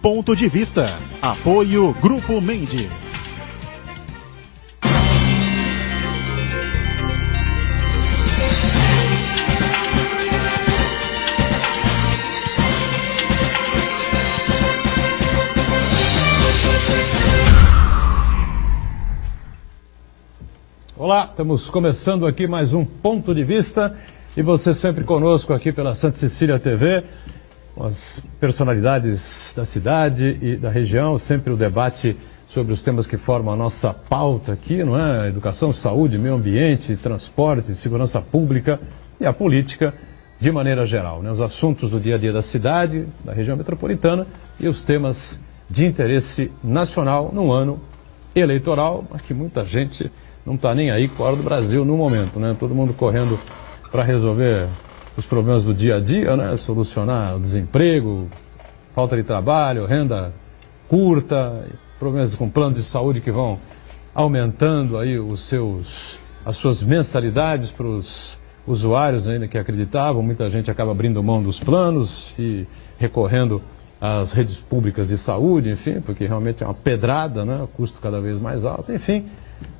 Ponto de Vista. Apoio Grupo Mendes. Olá, estamos começando aqui mais um Ponto de Vista e você sempre conosco aqui pela Santa Cecília TV, com as personalidades da cidade e da região, sempre o debate sobre os temas que formam a nossa pauta aqui, não é? Educação, saúde, meio ambiente, transporte, segurança pública e a política de maneira geral, né? Os assuntos do dia a dia da cidade, da região metropolitana e os temas de interesse nacional num ano eleitoral, mas que muita gente não está nem aí com a hora do Brasil no momento, né? Todo mundo correndo para resolver os problemas do dia a dia, né? Solucionar o desemprego, falta de trabalho, renda curta, problemas com planos de saúde que vão aumentando aí as suas mensalidades para os usuários ainda que acreditavam. Muita gente acaba abrindo mão dos planos e recorrendo às redes públicas de saúde, enfim, porque realmente é uma pedrada, né? O custo cada vez mais alto, enfim.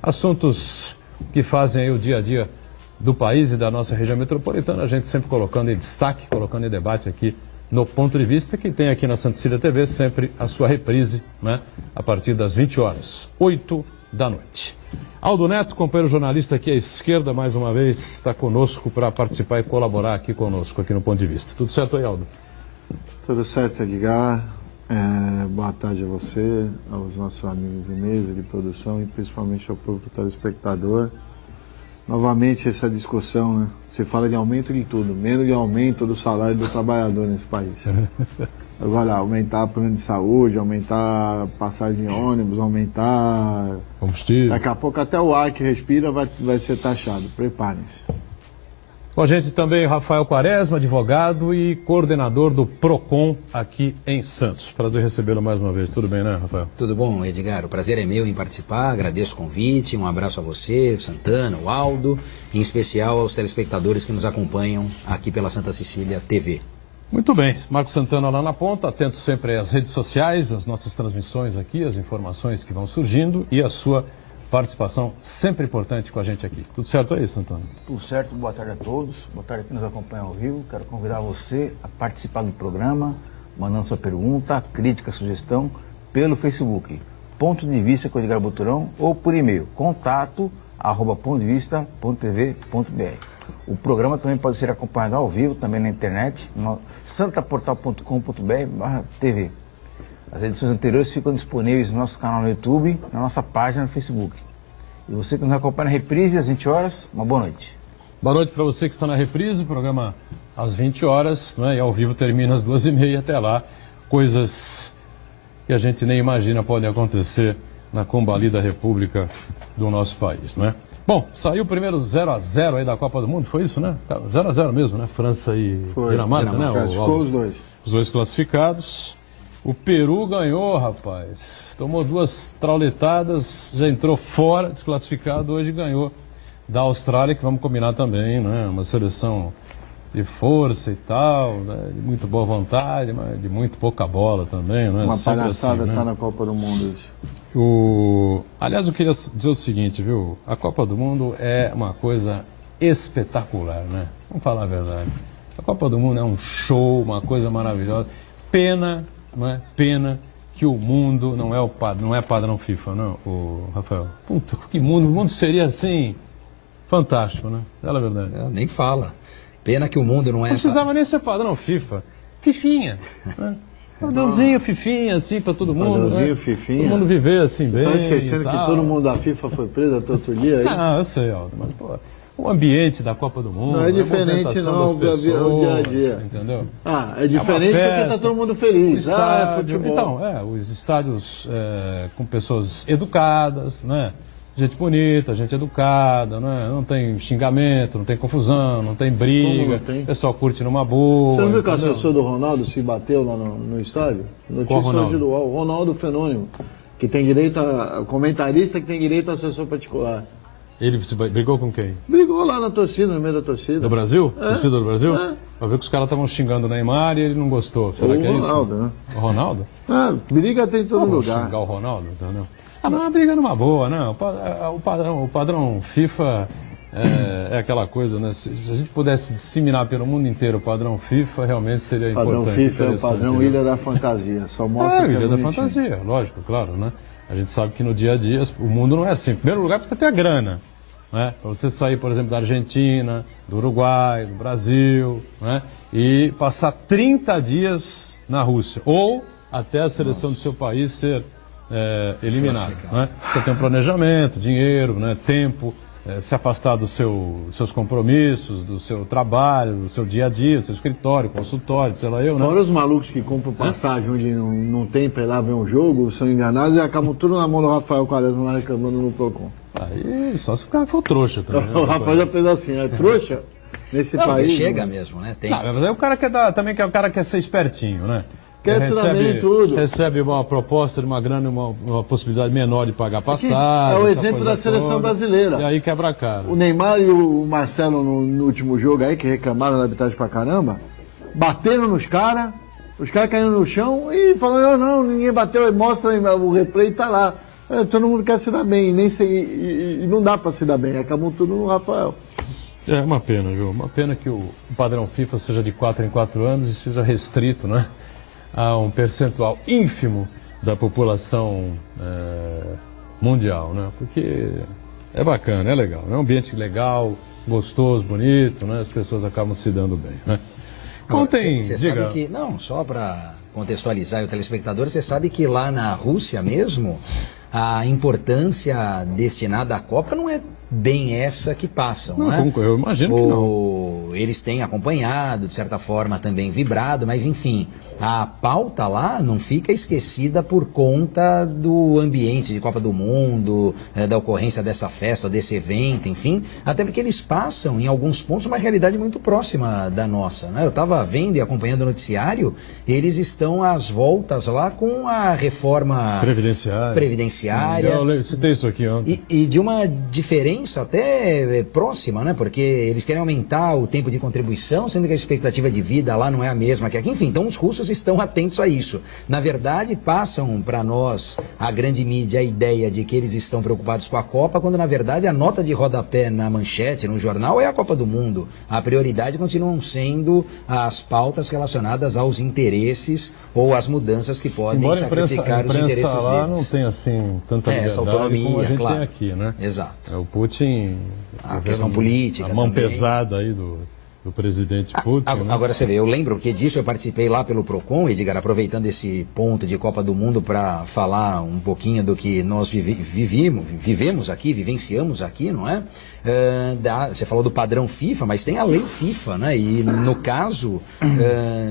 Assuntos que fazem aí o dia a dia do país e da nossa região metropolitana, a gente sempre colocando em destaque, colocando em debate aqui no Ponto de Vista, que tem aqui na Santa Cecília TV sempre a sua reprise, né, a partir das 20 horas, 8 da noite. Aldo Neto, companheiro jornalista aqui à esquerda, mais uma vez está conosco para participar e colaborar aqui conosco, aqui no Ponto de Vista. Tudo certo aí, Aldo? Tudo certo, Edgar. Boa tarde a você, aos nossos amigos de mesa, de produção e principalmente ao público telespectador. Novamente essa discussão, né? Se fala de aumento de tudo, menos de aumento do salário do trabalhador nesse país. Agora, aumentar plano de saúde, aumentar passagem de ônibus, aumentar combustível. Daqui a pouco até o ar que respira vai ser taxado. Preparem-se. Com a gente também Rafael Quaresma, advogado e coordenador do PROCON aqui em Santos. Prazer recebê-lo mais uma vez. Tudo bem, né, Rafael? Tudo bom, Edgar. O prazer é meu em participar. Agradeço o convite. Um abraço a você, o Santana, o Aldo, em especial aos telespectadores que nos acompanham aqui pela Santa Cecília TV. Muito bem. Marcos Santana lá na ponta, atento sempre às redes sociais, às nossas transmissões aqui, às informações que vão surgindo e a sua participação sempre importante com a gente aqui. Tudo certo aí, Santana? Tudo certo, boa tarde a todos. Boa tarde a quem nos acompanha ao vivo. Quero convidar você a participar do programa, mandando sua pergunta, crítica, sugestão, pelo Facebook, Ponto de Vista com Edgar Boturão, ou por e-mail, contato@pontodevista.tv.br. O programa também pode ser acompanhado ao vivo, também na internet, no santaportal.com.br/tv. As edições anteriores ficam disponíveis no nosso canal no YouTube, na nossa página no Facebook. E você que nos acompanha na reprise às 20 horas, uma boa noite. Boa noite para você que está na reprise, o programa às 20 horas, né, e ao vivo termina às 2h30. Até lá, coisas que a gente nem imagina podem acontecer na combalida república do nosso país, né? Bom, saiu o primeiro 0-0 aí da Copa do Mundo, foi isso, né? 0-0 mesmo, né? França e Dinamarca, né? Classificou os dois. Os dois classificados. O Peru ganhou, rapaz. Tomou 2 trauletadas, já entrou fora, desclassificado, hoje ganhou da Austrália, que vamos combinar também, né? Uma seleção de força e tal, né? De muito boa vontade, mas de muito pouca bola também, né? Uma palhaçada assim, tá né? na Copa do Mundo hoje. Aliás, eu queria dizer o seguinte, viu? A Copa do Mundo é uma coisa espetacular, né? Vamos falar a verdade. A Copa do Mundo é um show, uma coisa maravilhosa. Pena, não é? Pena que o mundo não é padrão FIFA, não, o Rafael? Puta, que mundo! O mundo seria assim, fantástico, né? Fala a verdade. Nem fala. Pena que o mundo não é... Não precisava nem ser padrão FIFA. Fifinha, né? Padrãozinho, fifinha, assim, pra todo mundo. Padrãozinho, né? fifinha. Todo mundo viver assim bem. Tá esquecendo que todo mundo da FIFA foi preso até outro dia aí? Não, eu sei, Aldo, mas, pô, o ambiente da Copa do Mundo. Não é diferente, não, o dia a dia. Entendeu? É diferente porque tá todo mundo feliz. Estádio, Futebol. Então, os estádios com pessoas educadas, né? Gente bonita, gente educada, né? Não tem xingamento, não tem confusão, não tem briga. Não tem? O pessoal curte numa boa. Você não viu que o entendeu? assessor do Ronaldo se bateu lá no estádio? Qual Notícia hoje do UOL. Ronaldo Fenômeno, que tem direito a comentarista que tem direito a assessor particular. Ele brigou com quem? Brigou lá na torcida, no meio da torcida. Do Brasil? Torcida do Brasil? É. Pra ver que os caras estavam xingando o Neymar e ele não gostou. Será que é isso? O Ronaldo, né? O Ronaldo? Ah, briga tem em todo Vamos lugar. xingar o Ronaldo, entendeu? Ah, mas uma briga numa boa, né? O padrão FIFA é aquela coisa, né? Se a gente pudesse disseminar pelo mundo inteiro o padrão FIFA, realmente seria O padrão importante. FIFA é o padrão né? Ilha da Fantasia. Só mostra que Ilha da bonitinho. Fantasia, lógico, claro, né? A gente sabe que no dia a dia o mundo não é assim. Em primeiro lugar, precisa ter a grana. Né? Para você sair, por exemplo, da Argentina, do Uruguai, do Brasil, né? E passar 30 dias na Rússia. Ou até a seleção do seu país ser eliminada. Né? Você tem um planejamento, dinheiro, né? Tempo, se afastar dos seus compromissos, do seu trabalho, do seu dia a dia, do seu escritório, consultório, sei lá eu, né? Fora os malucos que compram passagem onde não tem para ir lá ver um jogo, são enganados e acabam tudo na mão do Rafael Quaresma lá reclamando no Procon. Aí só se o cara for trouxa também. Né? O rapaz já fez assim, é trouxa nesse Não, país. chega né? mesmo, né? Tem... Não, mas aí o cara também o cara quer ser espertinho, né? Quer se dar bem em tudo. Recebe uma proposta de uma grana e uma possibilidade menor de pagar passagem. É o essa exemplo coisa da seleção toda. brasileira. E aí quebra a cara. O Neymar e o Marcelo no último jogo aí, que reclamaram da arbitragem pra caramba, bateram nos caras, os caras caíram no chão e falaram, não, ninguém bateu, e mostra o replay e tá lá. Todo mundo quer se dar bem, e não dá pra se dar bem, acabam tudo no Rafael. É uma pena, Ju. Uma pena que o padrão FIFA seja de 4 em 4 anos e seja restrito, né? A um percentual ínfimo da população mundial, né? Porque é bacana, é legal, é um ambiente legal, gostoso, bonito, né? As pessoas acabam se dando bem, né? Contem, Você diga. sabe que, não, só para contextualizar o telespectador, você sabe que lá na Rússia mesmo, a importância destinada à Copa não é bem essa que passam, Não, né? eu imagino que não. Eles têm acompanhado, de certa forma também vibrado, mas enfim, a pauta lá não fica esquecida por conta do ambiente de Copa do Mundo, da ocorrência dessa festa, desse evento, enfim, até porque eles passam em alguns pontos uma realidade muito próxima da nossa, né? Eu estava vendo e acompanhando o noticiário, eles estão às voltas lá com a reforma previdenciária. Eu citei isso aqui ontem. E de uma diferença até próxima, né? Porque eles querem aumentar o tempo de contribuição, sendo que a expectativa de vida lá não é a mesma que aqui. Enfim, então os russos estão atentos a isso. Na verdade, passam para nós, a grande mídia, a ideia de que eles estão preocupados com a Copa, quando na verdade a nota de rodapé na manchete, no jornal, é a Copa do Mundo. A prioridade continuam sendo as pautas relacionadas aos interesses ou às mudanças que podem Embora sacrificar os a interesses imprensa lá deles. não tem assim tanta liberdade essa autonomia, como a gente claro. tem aqui, né? Exato. O Putin... A questão política A mão também. pesada aí do presidente Putin, né? Agora você vê, eu lembro que disso eu participei lá pelo Procon, Edgar, aproveitando esse ponto de Copa do Mundo para falar um pouquinho do que nós vivemos aqui, vivenciamos aqui, não é? Você falou do padrão FIFA, mas tem a lei FIFA, né? E no caso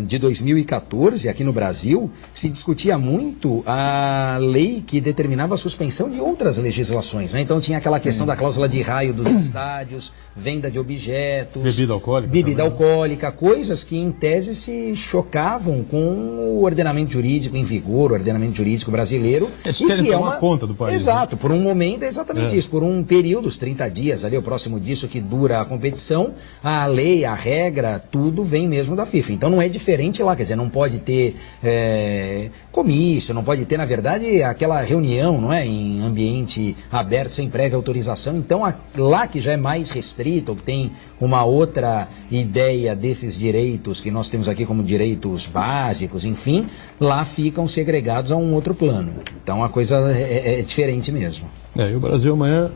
de 2014, aqui no Brasil, se discutia muito a lei que determinava a suspensão de outras legislações, né? Então tinha aquela questão da cláusula de raio dos estádios, venda de objetos, Bebida alcoólica, coisas que em tese se chocavam com o ordenamento jurídico em vigor, o ordenamento jurídico brasileiro. Eles e querem que tomar conta do país. Exato, por um momento é exatamente isso, por um período, os 30 dias ali, o próximo disso que dura a competição, a lei, a regra, tudo vem mesmo da FIFA. Então não é diferente lá, quer dizer, não pode ter comício, não pode ter, na verdade, aquela reunião, não é, em ambiente aberto, sem prévia autorização. Então lá que já é mais restrito, ou que tem uma outra ideia desses direitos que nós temos aqui como direitos básicos, enfim, lá ficam segregados a um outro plano. Então a coisa é diferente mesmo. E o Brasil amanhã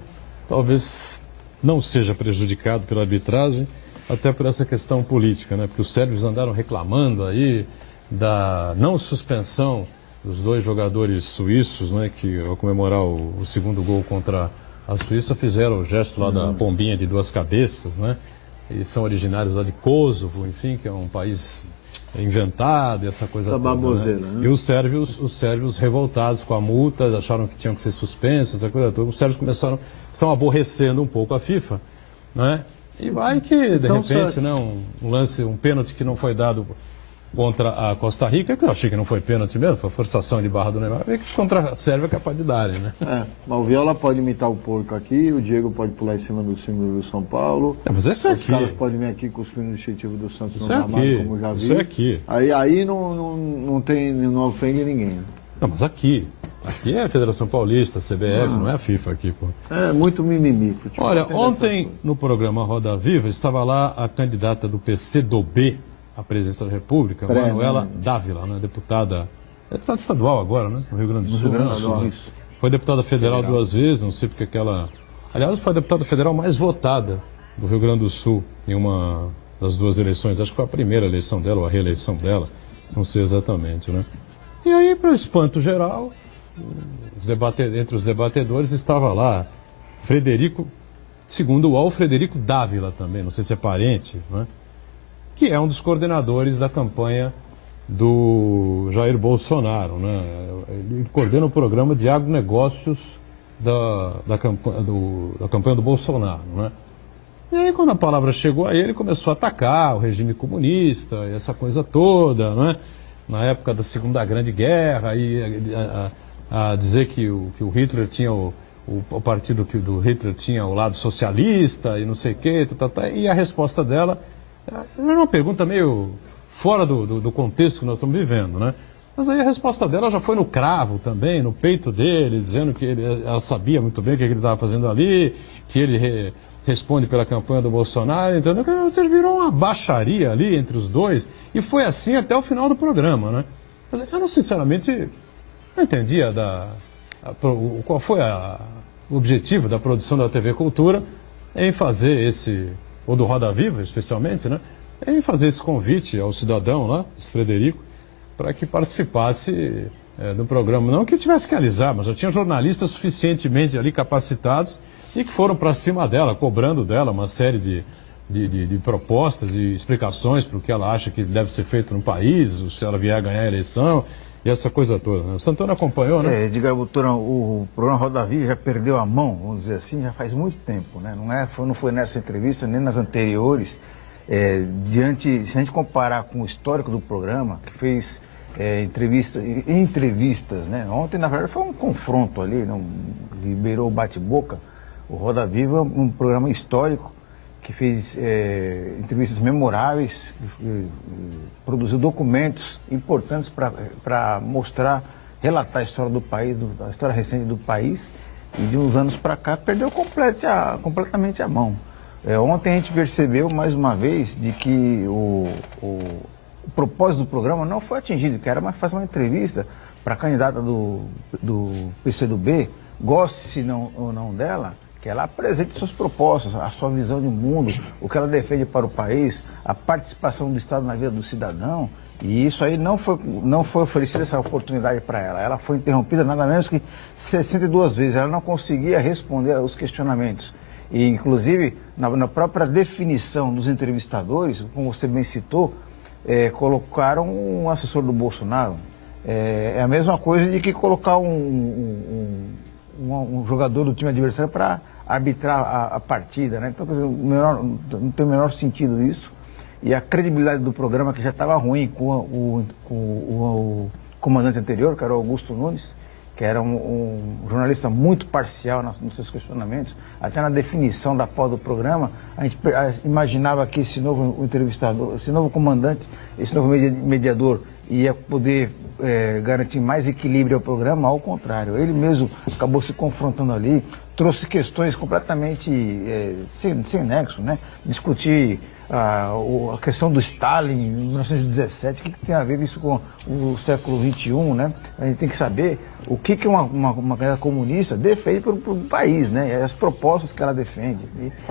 talvez não seja prejudicado pela arbitragem, até por essa questão política, né? Porque os sérvios andaram reclamando aí da não suspensão dos 2 jogadores suíços, né? Que ao comemorar o segundo gol contra a Suíça fizeram o gesto lá da pombinha de 2 cabeças, né? E são originários lá de Kosovo, enfim, que é um país inventado, essa coisa toda, baboseira, né? né? E os sérvios revoltados com a multa, acharam que tinham que ser suspensos, essa coisa toda. Os sérvios estão aborrecendo um pouco a FIFA, né? E vai que, de Então, repente, né, um pênalti que não foi dado contra a Costa Rica, que eu achei que não foi pênalti mesmo, foi forçação de barra do Neymar, que contra a Sérvia é capaz de dar, né? Mas o Viola pode imitar o porco aqui, o Diego pode pular em cima do símbolo do São Paulo. Mas esse é Os aqui. caras podem vir aqui cuspindo no distintivo do Santos Isso no é gramado, aqui. como já vi. Isso é aqui. Aí não ofende ninguém. Né? Não, mas aqui. Aqui é a Federação Paulista, a CBF, não é a FIFA aqui, pô. É muito mimimi. Futebol Olha, tem dessas ontem coisas. no programa Roda Viva estava lá a candidata do PCdoB à presidência da República, Manuela Dávila, né, deputada estadual agora, né, no Rio Grande do Sul. Rio Grande do né? Sul, Isso. Foi deputada federal 2 vezes, não sei porque aquela... Aliás, foi a deputada federal mais votada do Rio Grande do Sul em uma das 2 eleições. Acho que foi a primeira eleição dela ou a reeleição dela, não sei exatamente, né. E aí, para espanto geral, entre os debatedores estava lá Frederico, segundo o UOL, Frederico Dávila também, não sei se é parente, né? Que é um dos coordenadores da campanha do Jair Bolsonaro, né? Ele coordena o programa de agronegócios da campanha do Bolsonaro, né? E aí, quando a palavra chegou a ele, começou a atacar o regime comunista, e essa coisa toda, né? Na época da Segunda Grande Guerra, e a dizer que o Hitler tinha o partido do Hitler tinha o lado socialista e não sei o quê, e a resposta dela era uma pergunta meio fora do contexto que nós estamos vivendo, né? Mas aí a resposta dela já foi no cravo também, no peito dele, dizendo que ela sabia muito bem o que ele estava fazendo ali, que ele responde pela campanha do Bolsonaro, entendeu? Você virou uma baixaria ali entre os dois, e foi assim até o final do programa, né? Eu não, sinceramente, não entendia qual foi o objetivo da produção da TV Cultura em fazer ou do Roda Viva especialmente, né? Em fazer esse convite ao cidadão lá, esse Frederico, para que participasse do programa. Não que tivesse que alisar, mas já tinha jornalistas suficientemente ali capacitados e que foram para cima dela, cobrando dela uma série de propostas e explicações para o que ela acha que deve ser feito no país, se ela vier a ganhar a eleição e essa coisa toda. Né? O Santana acompanhou, né? Edgar Buturão, o programa Roda Viva já perdeu a mão, vamos dizer assim, já faz muito tempo, né? Não foi nessa entrevista, nem nas anteriores. Se a gente comparar com o histórico do programa, que fez entrevistas, né? Ontem, na verdade, foi um confronto ali, não liberou o bate-boca. O Roda Viva é um programa histórico que fez entrevistas memoráveis, produziu documentos importantes para mostrar, relatar a história do país, a história recente do país, e de uns anos para cá perdeu completamente a mão. Ontem a gente percebeu mais uma vez de que o propósito do programa não foi atingido, que era fazer uma entrevista para a candidata do PCdoB, goste ou não dela, que ela apresente suas propostas, a sua visão de mundo, o que ela defende para o país, a participação do Estado na vida do cidadão, e isso aí não foi oferecida essa oportunidade para ela. Ela foi interrompida nada menos que 62 vezes, ela não conseguia responder aos questionamentos. E, inclusive, na própria definição dos entrevistadores, como você bem citou, colocaram um assessor do Bolsonaro. É a mesma coisa de que colocar um jogador do time adversário para arbitrar a partida, né? Então, quer dizer, não tem o menor sentido isso. E a credibilidade do programa, que já estava ruim com o comandante anterior, que era o Augusto Nunes, que era um jornalista muito parcial nos seus questionamentos, até na definição da pauta do programa, a gente imaginava que esse novo entrevistador, esse novo comandante, esse novo mediador ia poder garantir mais equilíbrio ao programa. Ao contrário, ele mesmo acabou se confrontando ali, trouxe questões completamente sem nexo, né? Discutir a questão do Stalin em 1917, o que tem a ver isso com o século XXI, né? A gente tem que saber o que uma candidata comunista defende para o país, né? E as propostas que ela defende.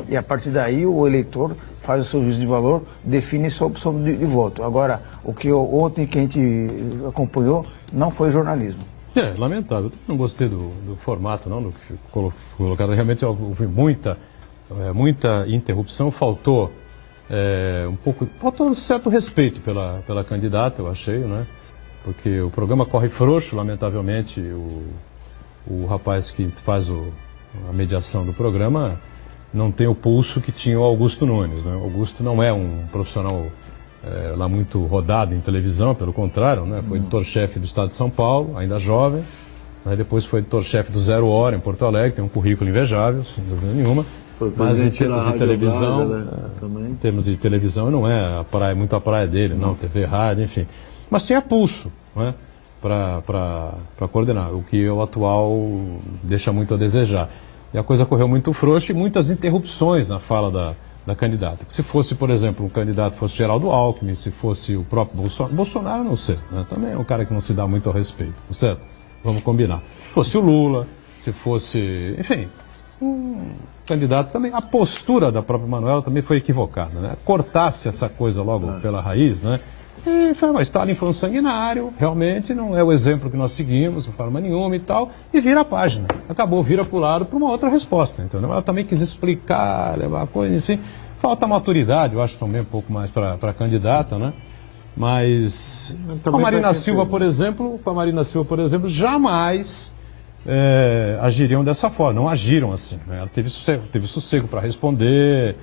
E a partir daí o eleitor faz o seu juízo de valor, define sua opção de voto. Agora, ontem que a gente acompanhou não foi jornalismo. Lamentável. Eu não gostei do formato, não, do que colocado. Realmente houve muita interrupção, faltou um certo respeito pela candidata, eu achei, né? Porque o programa corre frouxo, lamentavelmente, o rapaz que faz a mediação do programa não tem o pulso que tinha o Augusto Nunes, né? O Augusto não é um profissional lá muito rodado em televisão, pelo contrário, né? Foi editor-chefe do Estado de São Paulo, ainda jovem. Aí depois foi editor-chefe do Zero Hora em Porto Alegre, tem um currículo invejável, sem dúvida nenhuma. Foi Mas em presidente termos da de Rádio televisão, Brasa, né, também. em termos de televisão não é a praia, muito a praia dele, não, TV, rádio, enfim. Mas tinha pulso, né, para coordenar, o que o atual deixa muito a desejar. E a coisa correu muito frouxa e muitas interrupções na fala da candidata. Se fosse, por exemplo, um candidato fosse Geraldo Alckmin, se fosse o próprio Bolsonaro, Bolsonaro não sei, né, também é um cara que não se dá muito ao respeito, certo? Vamos combinar. Se fosse o Lula, se fosse, enfim, um candidato também. A postura da própria Manuela também foi equivocada, né? Cortasse essa coisa logo pela raiz, né? E foi, mas Stalin foi um sanguinário, realmente não é o exemplo que nós seguimos, de forma nenhuma e tal, e vira a página. Acabou, vira para o lado para uma outra resposta, entendeu? Ela também quis explicar, levar a coisa, enfim. Falta maturidade, eu acho também um pouco mais para a candidata, né? Mas com a Marina Silva, por exemplo, jamais agiriam dessa forma, não agiram assim. Né? Ela teve sossego para responder.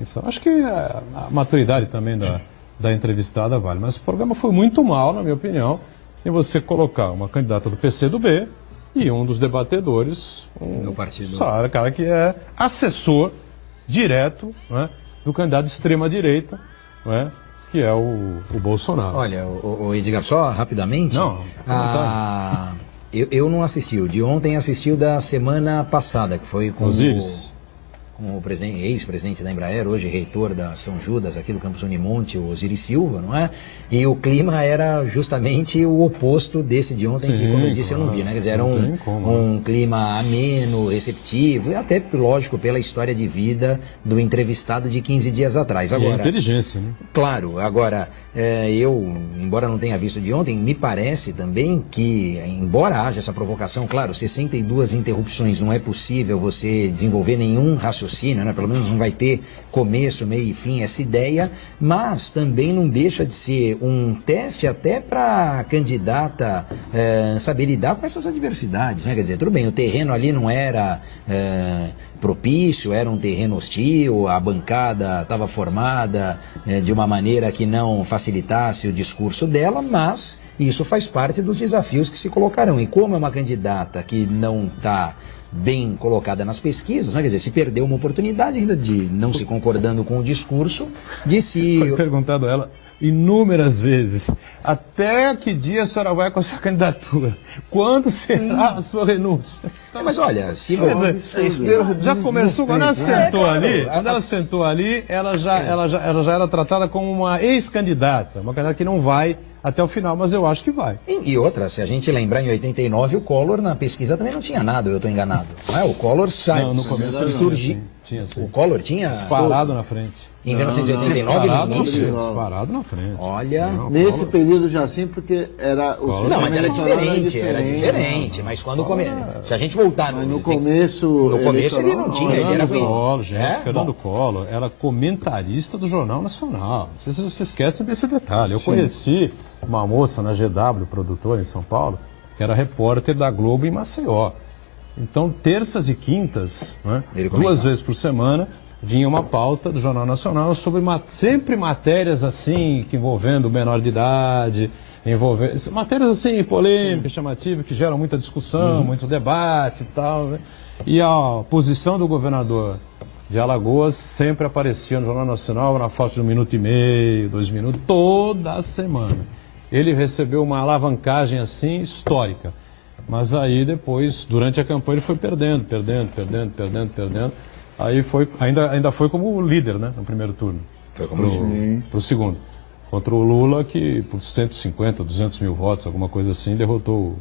Então, acho que a maturidade também da entrevistada vale. Mas o programa foi muito mal, na minha opinião, em você colocar uma candidata do PCdoB e um dos debatedores, do partido, cara que é assessor direto, né, do candidato de extrema-direita, né, que é o Bolsonaro. Olha, o Edgar, só rapidamente. Não, eu não assisti. O de ontem assistiu da semana passada, que foi com com o ex-presidente da Embraer, hoje reitor da São Judas, aqui do Campus Unimonte, o Osiris Silva, não é? E o clima era justamente o oposto desse de ontem, que, como eu disse, eu não vi, né? Quer dizer, era um clima ameno, receptivo, e até, lógico, pela história de vida do entrevistado de 15 dias atrás. Agora, e a inteligência, né? Claro, agora, eu, embora não tenha visto de ontem, me parece também que, embora haja essa provocação, claro, 62 interrupções, não é possível você desenvolver nenhum raciocínio, né? Pelo menos não vai ter começo, meio e fim essa ideia, mas também não deixa de ser um teste até para a candidata saber lidar com essas adversidades, né? Quer dizer, tudo bem, o terreno ali não era propício, era um terreno hostil, a bancada estava formada de uma maneira que não facilitasse o discurso dela, mas isso faz parte dos desafios que se colocarão. E como é uma candidata que não está bem colocada nas pesquisas, né? Quer dizer, se perdeu uma oportunidade ainda de não se concordando com o discurso, de se... Foi perguntado a ela inúmeras vezes, até que dia a senhora vai com a sua candidatura? Quando será a sua renúncia? mas olha, se você... já começou, quando ela sentou ali, ela já era tratada como uma ex-candidata, uma candidata que não vai até o final, mas eu acho que vai. E outra, se a gente lembrar, em 89, o Collor na pesquisa também não tinha nada, eu estou enganado. Não é? O Collor no começo surgiu. Tinha, sim. O Collor tinha... Disparado na frente. Em 1989, no início? Disparado na frente. Olha... Nesse período já sim, porque era... Não, mas era diferente. Mas quando se a gente voltar... Mas no começo ele não tinha, ele era... Fernando Collor era comentarista do Jornal Nacional. Vocês se esquecem desse detalhe. Eu conheci uma moça na GW, produtora em São Paulo, que era repórter da Globo em Maceió. Então, terças e quintas, né, 2 vezes por semana, vinha uma pauta do Jornal Nacional sobre sempre matérias assim, que envolvendo o menor de idade, matérias assim, polêmicas, chamativas, que geram muita discussão, muito debate e tal. Né? E a posição do governador de Alagoas sempre aparecia no Jornal Nacional, na faixa de 1 minuto e meio, 2 minutos, toda semana. Ele recebeu uma alavancagem assim histórica. Mas aí depois, durante a campanha, ele foi perdendo. Aí ainda foi como líder, né, no primeiro turno. Foi como pro segundo. Contra o Lula, que por 150, 200 mil votos, alguma coisa assim, derrotou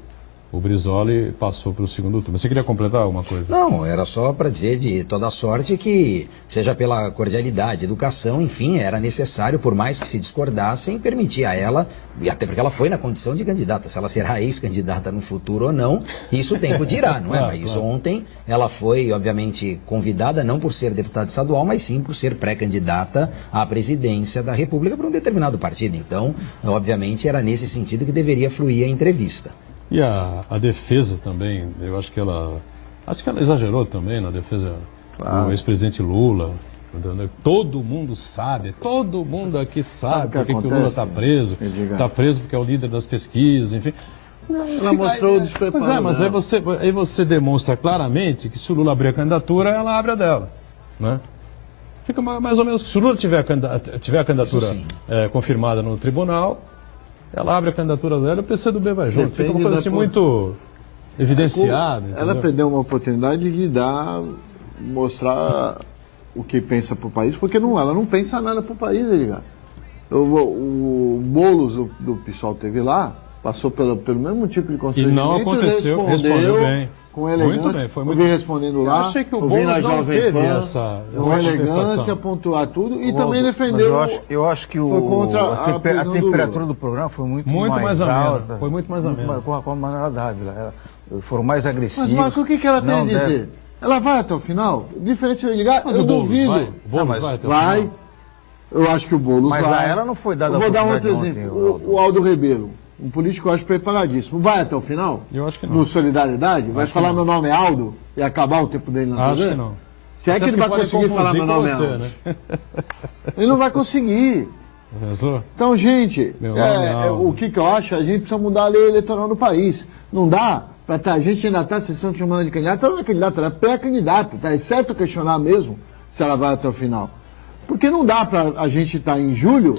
o Brizola e passou para o segundo turno. Você queria completar alguma coisa? Não, era só para dizer de toda sorte que, seja pela cordialidade, educação, enfim, era necessário, por mais que se discordassem, permitir a ela, e até porque ela foi na condição de candidata, se ela será ex-candidata no futuro ou não, isso o tempo dirá, não é? Mas ontem ela foi, obviamente, convidada não por ser deputada estadual, mas sim por ser pré-candidata à presidência da República por um determinado partido. Então, obviamente, era nesse sentido que deveria fluir a entrevista. E a defesa também, eu acho que ela exagerou também na defesa do ex-presidente Lula. Entendeu? Todo mundo sabe, todo mundo aqui sabe o que porque que o Lula está preso. Edgar? Está preso porque é o líder das pesquisas, enfim. Ela mostrou o despreparo. Mas aí você demonstra claramente que se o Lula abrir a candidatura, ela abre a dela. Né? Fica mais ou menos que se o Lula tiver a candidatura confirmada no tribunal, ela abre a candidatura dela e o PCdoB vai junto. Fica uma coisa assim muito evidenciada. Ela perdeu uma oportunidade de mostrar o que pensa para o país, porque ela não pensa nada para o país, Edgar. O Boulos do PSOL teve lá, passou pelo mesmo tipo de constrangimento. E não aconteceu, respondeu bem. Com elegância. Muito bem, foi muito eu vi respondendo lá. Eu achei que o Boulos não teve essa com elegância, pontuar tudo e também defendeu. Eu acho que a temperatura do programa foi muito mais alta. Foi muito mais amena. Com a Manuela Dávila. Foram mais agressivos. Mas, Marco, o que ela tem a dizer? Ela vai até o final? Diferente de ligar, eu duvido. O Boulos vai até o final. Eu acho que o Boulos vai. Mas a ela não foi dada a vou dar um oportunidade outro ontem, exemplo. O Aldo Rebelo, um político que eu acho preparadíssimo. Vai até o final? Eu acho que não. No Solidariedade? Vai falar meu nome é Aldo e acabar o tempo dele na TV? Acho que não. Se é que ele vai conseguir falar meu nome é Aldo. Né? Ele não vai conseguir. Pensou? Então, gente, o que eu acho? A gente precisa mudar a lei eleitoral no país. Não dá para a gente ainda está se chamando de candidata. Ela não é candidata, ela é pré-candidata. Tá? É certo questionar mesmo se ela vai até o final. Porque não dá para a gente estar em julho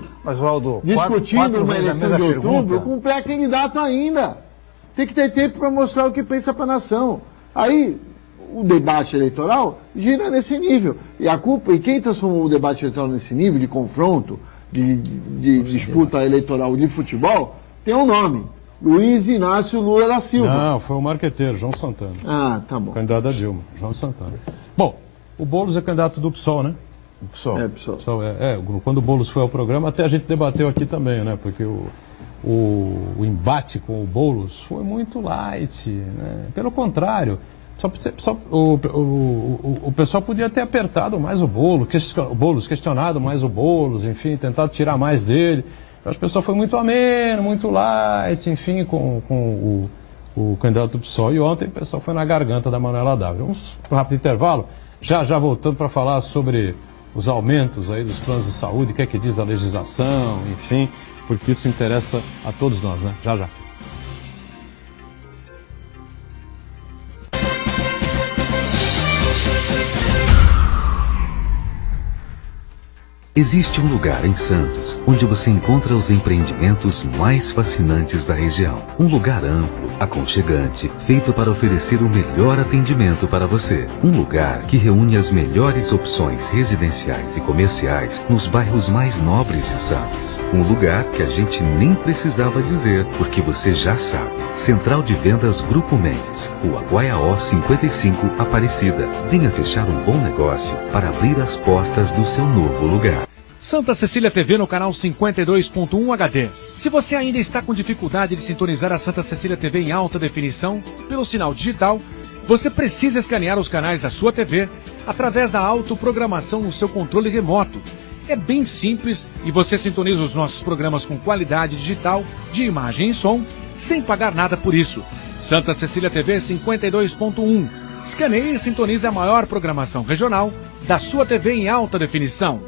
discutindo uma eleição de outubro com um pré-candidato ainda. Tem que ter tempo para mostrar o que pensa para a nação. Aí, o debate eleitoral gira nesse nível. E quem transformou o debate eleitoral nesse nível de confronto, de disputa eleitoral de futebol, tem um nome. Luiz Inácio Lula da Silva. Não, foi o marqueteiro, João Santana. Ah, tá bom. Candidato da Dilma, João Santana. Bom, o Boulos é candidato do PSOL, né? PSOL. PSOL. Quando o Boulos foi ao programa, até a gente debateu aqui também, né? Porque o embate com o Boulos foi muito light, né? Pelo contrário, o pessoal podia ter apertado mais o Boulos, questionado mais o Boulos, enfim, tentado tirar mais dele. Eu acho que o pessoal foi muito ameno, muito light, enfim, com o candidato do PSOL. E ontem o pessoal foi na garganta da Manuela Dávila. Vamos para um rápido intervalo, já voltando para falar sobre os aumentos aí dos planos de saúde, o que é que diz a legislação, enfim, porque isso interessa a todos nós, né? Já. Existe um lugar em Santos onde você encontra os empreendimentos mais fascinantes da região. Um lugar amplo, aconchegante, feito para oferecer o melhor atendimento para você. Um lugar que reúne as melhores opções residenciais e comerciais nos bairros mais nobres de Santos. Um lugar que a gente nem precisava dizer, porque você já sabe. Central de Vendas Grupo Mendes, Rua Guaiaó 55, Aparecida. Venha fechar um bom negócio para abrir as portas do seu novo lugar. Santa Cecília TV no canal 52.1 HD. Se você ainda está com dificuldade de sintonizar a Santa Cecília TV em alta definição pelo sinal digital, você precisa escanear os canais da sua TV através da autoprogramação no seu controle remoto. É bem simples e você sintoniza os nossos programas com qualidade digital, de imagem e som, sem pagar nada por isso. Santa Cecília TV 52.1. Escaneie e sintonize a maior programação regional da sua TV em alta definição.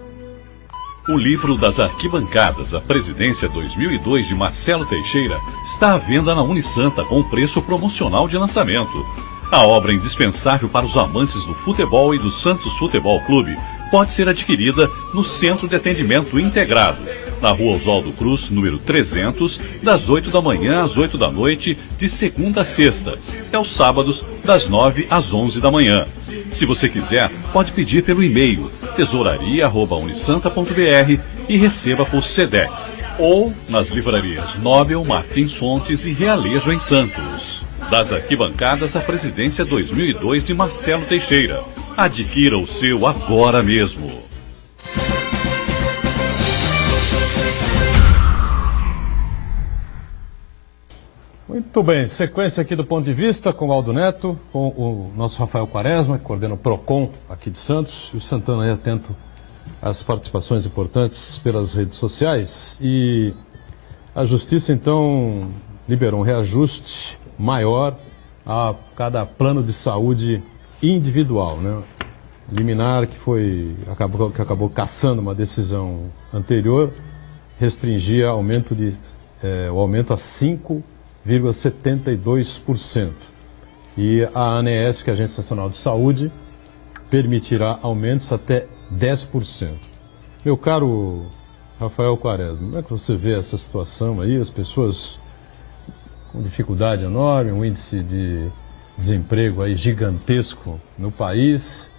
O livro das arquibancadas, a presidência 2002 de Marcelo Teixeira, está à venda na Unisanta com preço promocional de lançamento. A obra indispensável para os amantes do futebol e do Santos Futebol Clube pode ser adquirida no Centro de Atendimento Integrado, na Rua Oswaldo Cruz, número 300, das 8 da manhã às 8 da noite, de segunda a sexta, e aos sábados, das 9 às 11 da manhã. Se você quiser, pode pedir pelo e-mail tesouraria@unisanta.br e receba por Sedex, ou nas livrarias Nobel, Martins Fontes e Realejo em Santos. Das arquibancadas, a presidência 2002 de Marcelo Teixeira. Adquira o seu agora mesmo. Muito bem, sequência aqui do Ponto de Vista com o Aldo Neto, com o nosso Rafael Quaresma, que coordena o PROCON aqui de Santos, e o Santana aí atento às participações importantes pelas redes sociais. E a Justiça, então, liberou um reajuste maior a cada plano de saúde individual, né? liminar que acabou cassando uma decisão anterior, restringia o aumento a 5,72%. E a ANEESF, que é a Agência Nacional de Saúde, permitirá aumentos até 10%. Meu caro Rafael Quaresma, como é que você vê essa situação aí? As pessoas com dificuldade enorme, um índice de desemprego aí gigantesco no país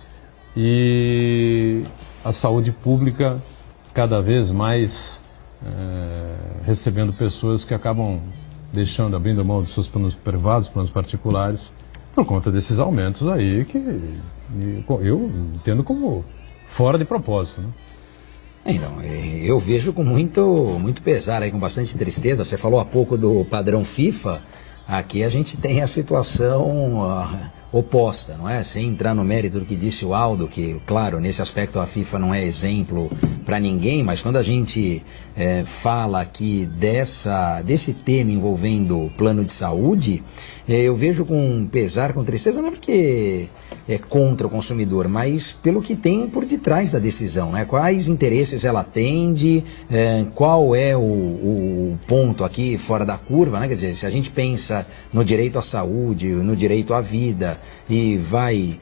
e a saúde pública cada vez mais recebendo pessoas que acabam abrindo mão dos seus planos privados, planos particulares, por conta desses aumentos aí que eu entendo como fora de propósito, né? Então, eu vejo com muito pesar, aí, com bastante tristeza. Você falou há pouco do padrão FIFA. Aqui a gente tem a situação oposta, não é? Sem entrar no mérito do que disse o Aldo, que, claro, nesse aspecto a FIFA não é exemplo para ninguém, mas quando a gente fala aqui desse tema envolvendo o plano de saúde, eu vejo com pesar, com tristeza, não é porque é contra o consumidor, mas pelo que tem por detrás da decisão, né? Quais interesses ela atende, qual é o ponto aqui fora da curva, né? Quer dizer, se a gente pensa no direito à saúde, no direito à vida e vai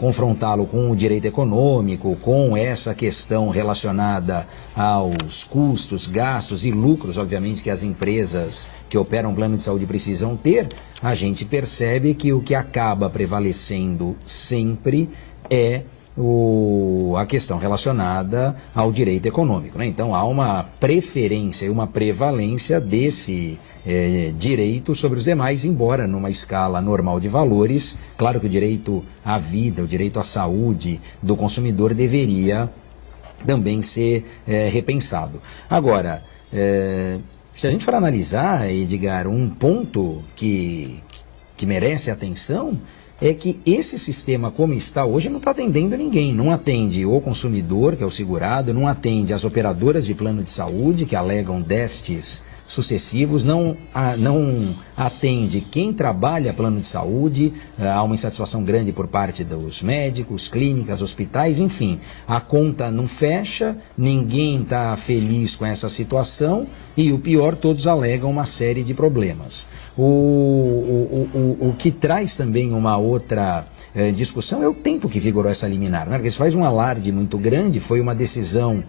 confrontá-lo com o direito econômico, com essa questão relacionada aos custos, gastos e lucros, obviamente, que as empresas que operam um plano de saúde precisam ter, a gente percebe que o que acaba prevalecendo sempre é a questão relacionada ao direito econômico, né? Então há uma preferência e uma prevalência desse direito sobre os demais, embora numa escala normal de valores. Claro que o direito à vida, o direito à saúde do consumidor deveria também ser repensado. Agora, se a gente for analisar, Edgar, um ponto que merece atenção é que esse sistema como está hoje não está atendendo ninguém, não atende o consumidor, que é o segurado, não atende as operadoras de plano de saúde, que alegam déficits sucessivos, não atende quem trabalha plano de saúde, há uma insatisfação grande por parte dos médicos, clínicas, hospitais, enfim, a conta não fecha, ninguém está feliz com essa situação e o pior, todos alegam uma série de problemas. O que traz também uma outra discussão é o tempo que vigorou essa liminar, né? Porque isso faz um alarde muito grande, foi uma decisão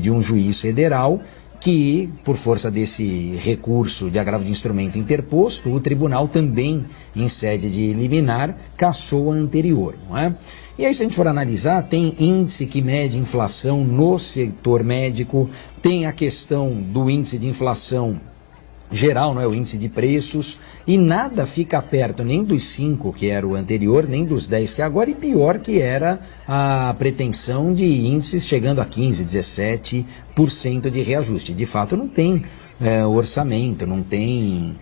de um juiz federal que, por força desse recurso de agravo de instrumento interposto, o tribunal também, em sede de liminar, cassou a anterior, não é? E aí, se a gente for analisar, tem índice que mede inflação no setor médico, tem a questão do índice de inflação geral, não é, o índice de preços, e nada fica perto nem dos 5 que era o anterior, nem dos 10 que é agora, e pior que era a pretensão de índices chegando a 15, 17% de reajuste. De fato não tem orçamento, não tem,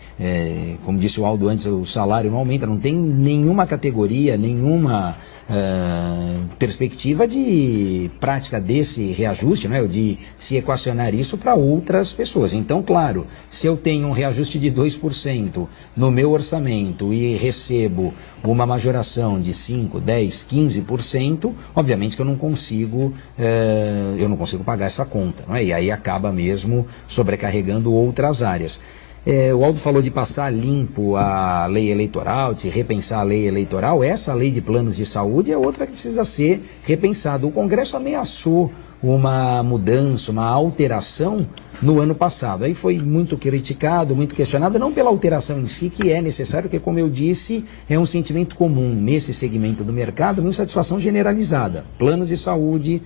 como disse o Aldo antes, o salário não aumenta, não tem nenhuma categoria, nenhuma perspectiva de prática desse reajuste, né, de se equacionar isso para outras pessoas. Então, claro, se eu tenho um reajuste de 2% no meu orçamento e recebo uma majoração de 5, 10, 15%, obviamente que eu não consigo pagar essa conta, não é? E aí acaba mesmo sobrecarregando outras áreas. O Aldo falou de passar limpo a lei eleitoral, de se repensar a lei eleitoral. Essa lei de planos de saúde é outra que precisa ser repensada. O Congresso ameaçou uma mudança, uma alteração no ano passado. Aí foi muito criticado, muito questionado, não pela alteração em si, que é necessário, porque, como eu disse, é um sentimento comum nesse segmento do mercado, uma insatisfação generalizada. Planos de saúde,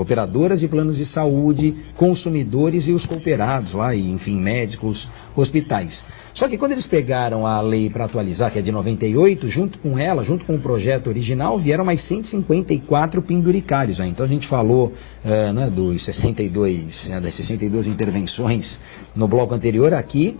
operadoras de planos de saúde, consumidores e os cooperados lá, e, enfim, médicos, hospitais. Só que quando eles pegaram a lei para atualizar, que é de 98, junto com ela, junto com o projeto original, vieram mais 154 penduricários. Então a gente falou dos 62, das 62 intervenções no bloco anterior. Aqui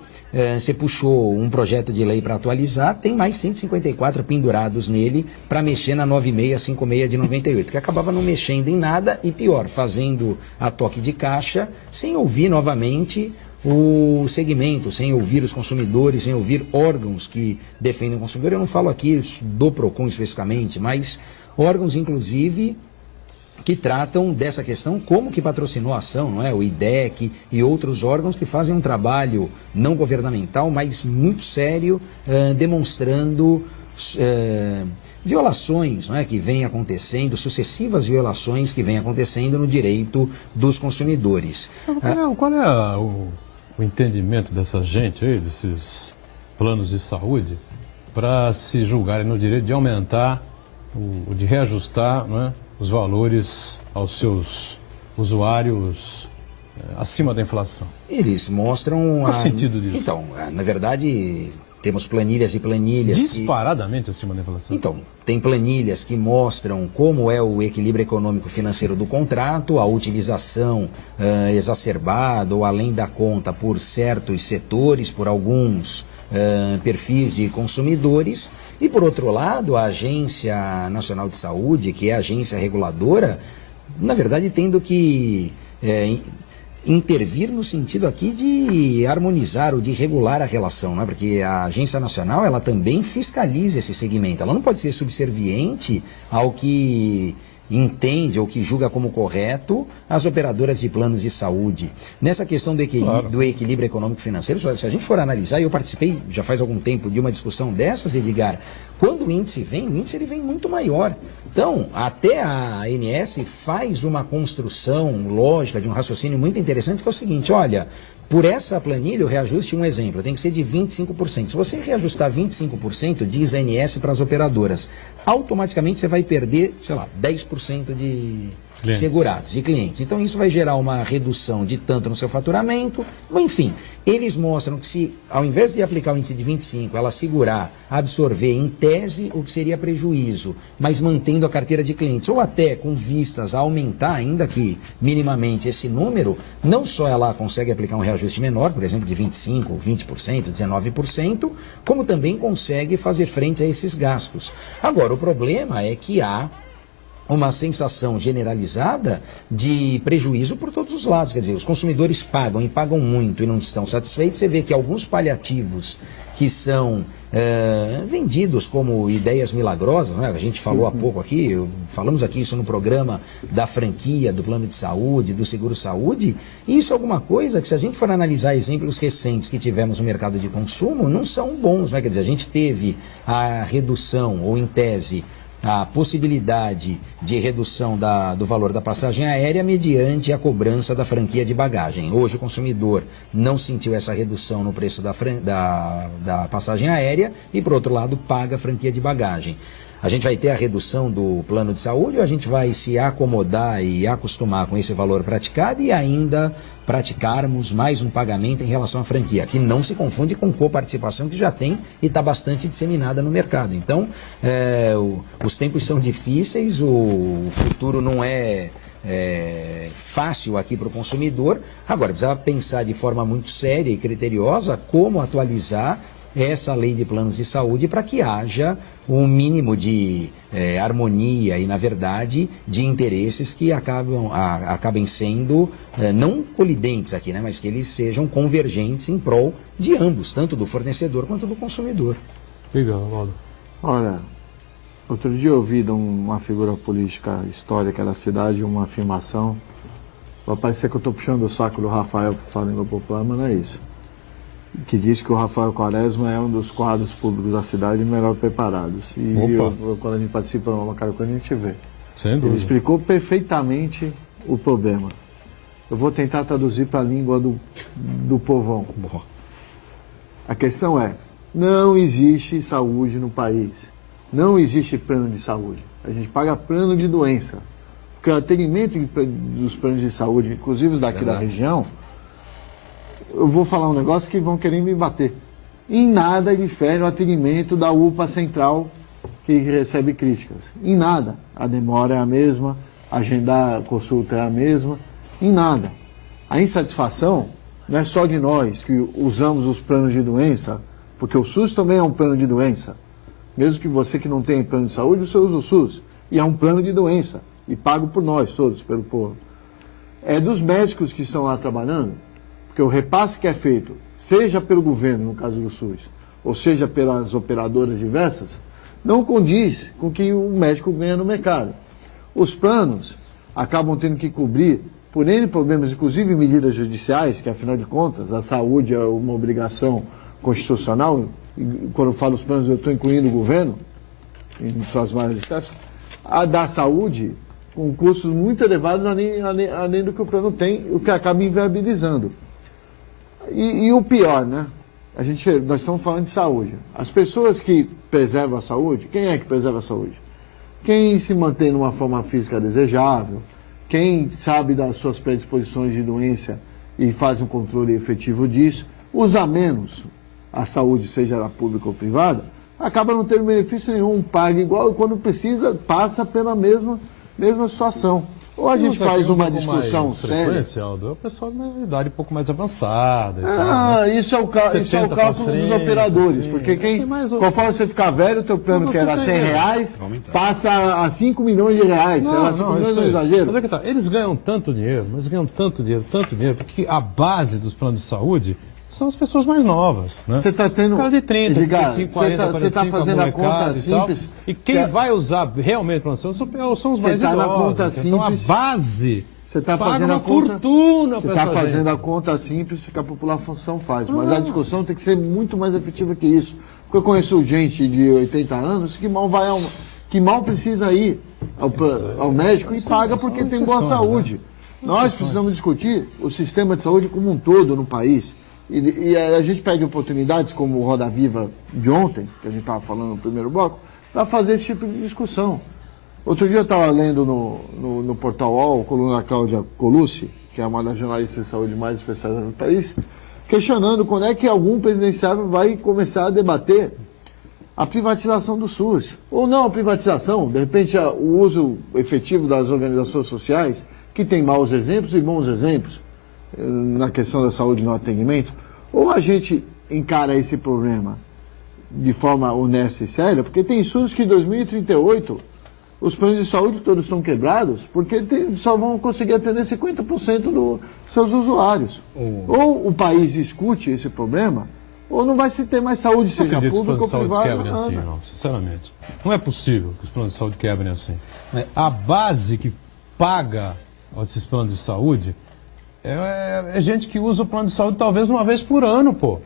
você puxou um projeto de lei para atualizar, tem mais 154 pendurados nele para mexer na 9656 de 98, que acabava não mexendo em nada e pior, fazendo a toque de caixa sem ouvir novamente o segmento, sem ouvir os consumidores, sem ouvir órgãos que defendem o consumidor. Eu não falo aqui do PROCON especificamente, mas órgãos, inclusive, que tratam dessa questão, como que patrocinou a ação, não é? O IDEC e outros órgãos que fazem um trabalho não governamental, mas muito sério, demonstrando violações, não é? Que vêm acontecendo, sucessivas violações que vêm acontecendo no direito dos consumidores. Qual é o entendimento dessa gente aí, desses planos de saúde, para se julgarem no direito de aumentar, de reajustar, não é, os valores aos seus usuários acima da inflação? Eles mostram... Qual o sentido disso? Então, na verdade, temos planilhas e planilhas... Disparadamente acima da inflação? Então, tem planilhas que mostram como é o equilíbrio econômico-financeiro do contrato, a utilização exacerbada ou além da conta por certos setores, por alguns perfis de consumidores. E, por outro lado, a Agência Nacional de Saúde, que é a agência reguladora, na verdade, tendo que intervir no sentido aqui de harmonizar ou de regular a relação, né? Porque a Agência Nacional, ela também fiscaliza esse segmento. Ela não pode ser subserviente ao que entende ou que julga como correto as operadoras de planos de saúde. Nessa questão do equilíbrio econômico-financeiro, se a gente for analisar, eu participei já faz algum tempo de uma discussão dessas, Edgar, quando o índice ele vem muito maior. Então, até a ANS faz uma construção lógica de um raciocínio muito interessante, que é o seguinte: olha, por essa planilha, o reajuste, um exemplo, tem que ser de 25%. Se você reajustar 25%, diz a ANS para as operadoras, automaticamente você vai perder, 10% de clientes. Segurados, de clientes. Então, isso vai gerar uma redução de tanto no seu faturamento. Enfim, eles mostram que se, ao invés de aplicar o índice de 25, ela segurar, absorver em tese o que seria prejuízo, mas mantendo a carteira de clientes, ou até com vistas a aumentar, ainda que minimamente, esse número, não só ela consegue aplicar um reajuste menor, por exemplo, de 25%, 20%, 19%, como também consegue fazer frente a esses gastos. Agora, o problema é que há uma sensação generalizada de prejuízo por todos os lados. Quer dizer, os consumidores pagam e pagam muito e não estão satisfeitos. Você vê que alguns paliativos que são vendidos como ideias milagrosas, né? A gente falou há pouco aqui, falamos aqui isso no programa da franquia, do plano de saúde, do seguro-saúde, e isso é alguma coisa que, se a gente for analisar exemplos recentes que tivemos no mercado de consumo, não são bons, né? Quer dizer, a gente teve a redução, ou em tese, a possibilidade de redução do valor da passagem aérea mediante a cobrança da franquia de bagagem. Hoje o consumidor não sentiu essa redução no preço da passagem aérea e, por outro lado, paga a franquia de bagagem. A gente vai ter a redução do plano de saúde ou a gente vai se acomodar e acostumar com esse valor praticado e ainda praticarmos mais um pagamento em relação à franquia, que não se confunde com coparticipação, que já tem e está bastante disseminada no mercado. Então, os tempos são difíceis, o futuro não é fácil aqui para o consumidor. Agora, precisa pensar de forma muito séria e criteriosa como atualizar essa lei de planos de saúde para que haja um mínimo de harmonia e, na verdade, de interesses que acabem sendo não colidentes aqui, né, mas que eles sejam convergentes em prol de ambos, tanto do fornecedor quanto do consumidor. Obrigado, Waldo. Olha, outro dia eu ouvi de uma figura política histórica da cidade uma afirmação. Vai parecer que eu estou puxando o saco do Rafael para falar em língua popular, mas não é isso. Que diz que o Rafael Quaresma é um dos quadros públicos da cidade melhor preparados. E quando a gente participa numa Macaruca, a gente vê. Sem dúvida. Ele explicou perfeitamente o problema. Eu vou tentar traduzir para a língua do povão. A questão é, não existe saúde no país. Não existe plano de saúde. A gente paga plano de doença. Porque o atendimento dos planos de saúde, inclusive os daqui da região, eu vou falar um negócio que vão querer me bater. Em nada difere o atendimento da UPA Central, que recebe críticas. Em nada. A demora é a mesma, agendar a consulta é a mesma. Em nada. A insatisfação não é só de nós que usamos os planos de doença, porque o SUS também é um plano de doença. Mesmo que você que não tenha plano de saúde, você usa o SUS. E é um plano de doença. E pago por nós todos, pelo povo. É dos médicos que estão lá trabalhando, porque o repasse que é feito, seja pelo governo, no caso do SUS, ou seja pelas operadoras diversas, não condiz com o que o médico ganha no mercado. Os planos acabam tendo que cobrir, por N problemas, inclusive medidas judiciais, que afinal de contas a saúde é uma obrigação constitucional, e quando eu falo os planos eu estou incluindo o governo, em suas várias esferas, a da saúde com custos muito elevados além do que o plano tem, o que acaba inviabilizando. E o pior, né? Nós estamos falando de saúde. As pessoas que preservam a saúde, quem é que preserva a saúde? Quem se mantém numa forma física desejável, quem sabe das suas predisposições de doença e faz um controle efetivo disso, usa menos a saúde, seja ela pública ou privada, acaba não tendo benefício nenhum, paga igual e quando precisa, passa pela mesma situação. Ou a gente faz uma discussão séria. Aldo, é o pessoal de uma idade um pouco mais avançada. Isso é o cálculo dos operadores. Sim. Porque conforme você ficar velho, o teu plano que era R$100, passa a 5 milhões de reais. 5 milhões é um exagero. Mas é que tá, eles ganham tanto dinheiro, porque a base dos planos de saúde são as pessoas mais novas, né? Você está tendo... Cara de 30, 35, 40, 45, você está fazendo a conta simples. E quem vai usar realmente plano de saúde são os mais idosos. Na conta simples, então a base você está paga fazendo uma fortuna. Você está fazendo a conta simples que a população faz. Mas a discussão tem que ser muito mais efetiva que isso. Porque eu conheço gente de 80 anos que mal precisa ir ao médico e paga porque tem boa saúde. Né? Nós precisamos discutir o sistema de saúde como um todo no país. E a gente pede oportunidades, como o Roda Viva de ontem, que a gente estava falando no primeiro bloco, para fazer esse tipo de discussão. Outro dia eu estava lendo no Portal UOL, a coluna da Cláudia Colucci, que é uma das jornalistas de saúde mais especializadas no país, questionando quando é que algum presidenciável vai começar a debater a privatização do SUS. Ou não a privatização, de repente o uso efetivo das organizações sociais, que tem maus exemplos e bons exemplos, na questão da saúde no atendimento, ou a gente encara esse problema de forma honesta e séria, porque tem SUS que em 2038 os planos de saúde todos estão quebrados, porque só vão conseguir atender 50% dos seus usuários. Ou o país discute esse problema, ou não vai se ter mais saúde, seja pública ou privada. Quebrem assim, não, sinceramente. Não é possível que os planos de saúde quebrem assim. A base que paga esses planos de saúde é gente que usa o plano de saúde talvez uma vez por ano, pô.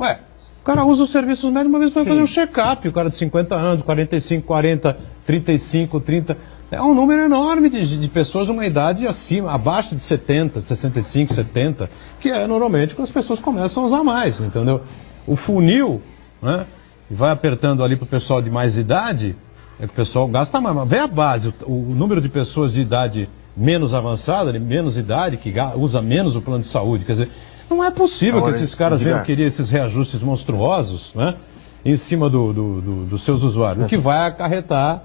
Ué, o cara usa os serviços médicos uma vez para fazer um check-up. O cara de 50 anos, 45, 40, 35, 30. É um número enorme de pessoas de uma idade abaixo de 70, 65, 70, que é normalmente quando as pessoas começam a usar mais, entendeu? O funil, né, vai apertando ali para o pessoal de mais idade, é que o pessoal gasta mais. Mas vê a base, o número de pessoas de idade menos avançada, de menos idade, que usa menos o plano de saúde. Quer dizer, não é possível que esses caras venham querer esses reajustes monstruosos, né, em cima dos seus usuários, o que vai acarretar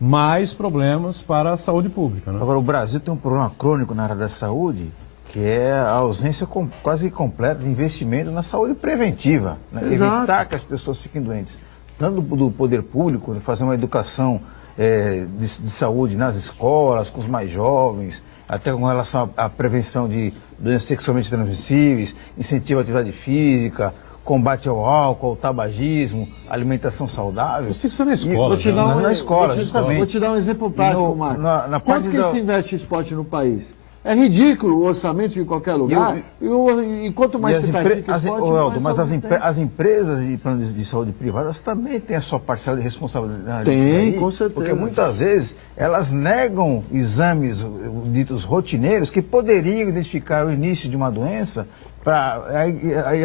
mais problemas para a saúde pública. Né? Agora, o Brasil tem um problema crônico na área da saúde, que é a ausência quase completa de investimento na saúde preventiva, né? Evitar que as pessoas fiquem doentes. Tanto do poder público, de fazer uma educação de saúde nas escolas, com os mais jovens, até com relação à prevenção de doenças sexualmente transmissíveis, incentivo à atividade física, combate ao álcool, ao tabagismo, alimentação saudável. Isso tem que ser na escola. Vou te dar um exemplo prático, Marco. Quanto que se investe em esporte no país? É ridículo o orçamento de qualquer lugar. E quanto mais se pratica esporte, mas as empresas de planos de saúde privadas também têm a sua parcela de responsabilidade. Tem, com certeza. Porque muitas vezes elas negam exames ditos rotineiros que poderiam identificar o início de uma doença. Aí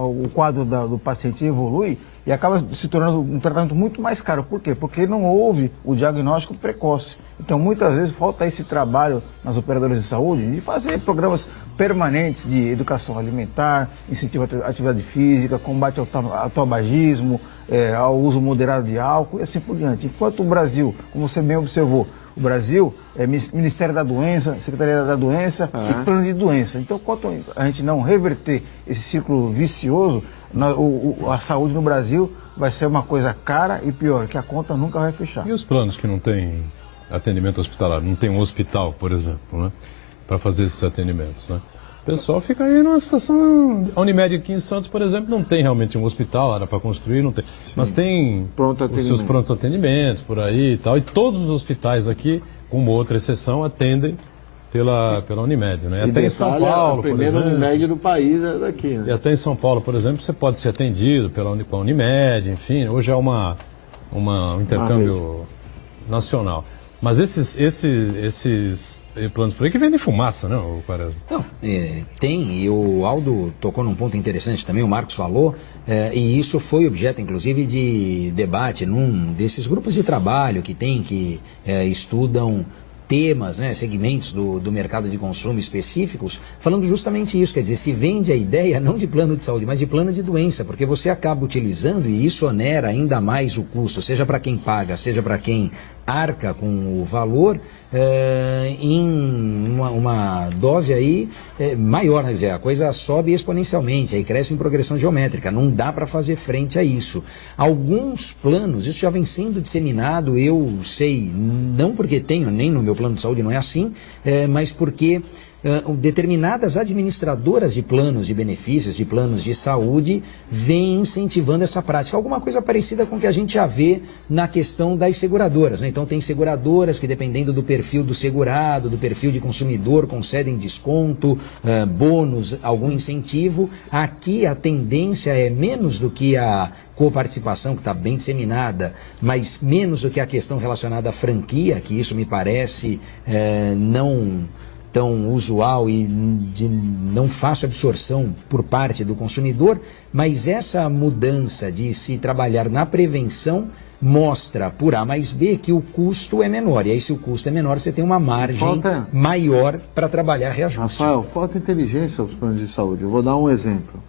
o quadro do paciente evolui e acaba se tornando um tratamento muito mais caro. Por quê? Porque não houve o diagnóstico precoce. Então, muitas vezes, falta esse trabalho nas operadoras de saúde de fazer programas permanentes de educação alimentar, incentivo à atividade física, combate ao tabagismo, ao uso moderado de álcool e assim por diante. Enquanto o Brasil, como você bem observou, o Brasil é Ministério da Doença, Secretaria da Doença e Plano de Doença. Então, enquanto a gente não reverter esse ciclo vicioso, a saúde no Brasil vai ser uma coisa cara e pior, que a conta nunca vai fechar. E os planos que não têm atendimento hospitalar, não tem um hospital, por exemplo, né, para fazer esses atendimentos, né? pessoal fica aí numa situação... A Unimed aqui em Santos, por exemplo, não tem realmente um hospital, era para construir, não tem. Sim. Mas tem os seus pronto atendimentos por aí e tal. E todos os hospitais aqui, com uma outra exceção, atendem pela Unimed, né? E até em São Paulo, por exemplo. A primeira Unimed do país é daqui, né? E até em São Paulo, por exemplo, você pode ser atendido pela Unimed, enfim. Hoje é um intercâmbio nacional. Mas esses planos por aí que vendem fumaça, né, o Quaresma? Não, tem, e o Aldo tocou num ponto interessante também, o Marcos falou, e isso foi objeto, inclusive, de debate num desses grupos de trabalho que tem, que estudam temas, né, segmentos do mercado de consumo específicos, falando justamente isso, quer dizer, se vende a ideia não de plano de saúde, mas de plano de doença, porque você acaba utilizando e isso onera ainda mais o custo, seja para quem paga, seja para quem arca com o valor, em uma dose aí maior, quer dizer, a coisa sobe exponencialmente, aí cresce em progressão geométrica, não dá para fazer frente a isso. Alguns planos, isso já vem sendo disseminado, eu sei, não porque tenho, nem no meu plano de saúde não é assim, mas porque determinadas administradoras de planos de benefícios, de planos de saúde, vêm incentivando essa prática. Alguma coisa parecida com o que a gente já vê na questão das seguradoras, né? Então tem seguradoras que, dependendo do perfil do segurado, do perfil de consumidor, concedem desconto, bônus, algum incentivo. Aqui a tendência é menos do que a coparticipação, que está bem disseminada, mas menos do que a questão relacionada à franquia, que isso me parece não tão usual e de não fácil absorção por parte do consumidor, mas essa mudança de se trabalhar na prevenção mostra por A mais B que o custo é menor, e aí se o custo é menor você tem uma margem maior para trabalhar reajuste. Rafael, falta inteligência aos planos de saúde. Eu vou dar um exemplo.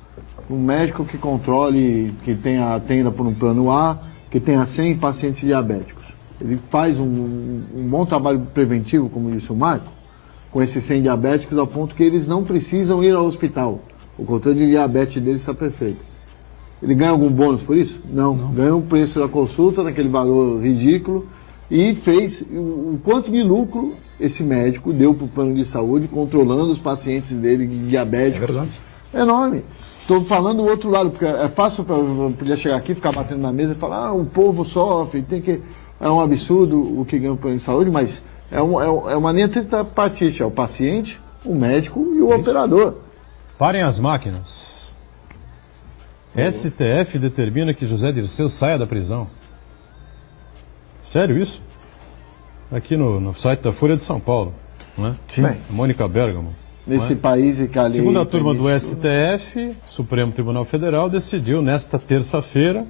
Um médico que controle, que atenda por um plano A, que tenha 100 pacientes diabéticos. Ele faz um bom trabalho preventivo, como disse o Marco, com esses 100 diabéticos, ao ponto que eles não precisam ir ao hospital. O controle de diabetes deles está perfeito. Ele ganha algum bônus por isso? Não. Ganha o preço da consulta, naquele valor ridículo, e fez o quanto de lucro esse médico deu para o plano de saúde, controlando os pacientes dele diabéticos. É verdade. É enorme. Estou falando do outro lado, porque é fácil para eu poder chegar aqui, ficar batendo na mesa e falar, o povo sofre, é um absurdo o que ganha o plano de saúde, mas é uma linha tripartite, é o paciente, o médico e o operador. Parem as máquinas. STF determina que José Dirceu saia da prisão. Sério isso? Aqui no site da Folha de São Paulo, não é? Sim. Mônica Bergamo. Nesse país e que ali... Segunda turma do STF, Supremo Tribunal Federal, decidiu nesta terça-feira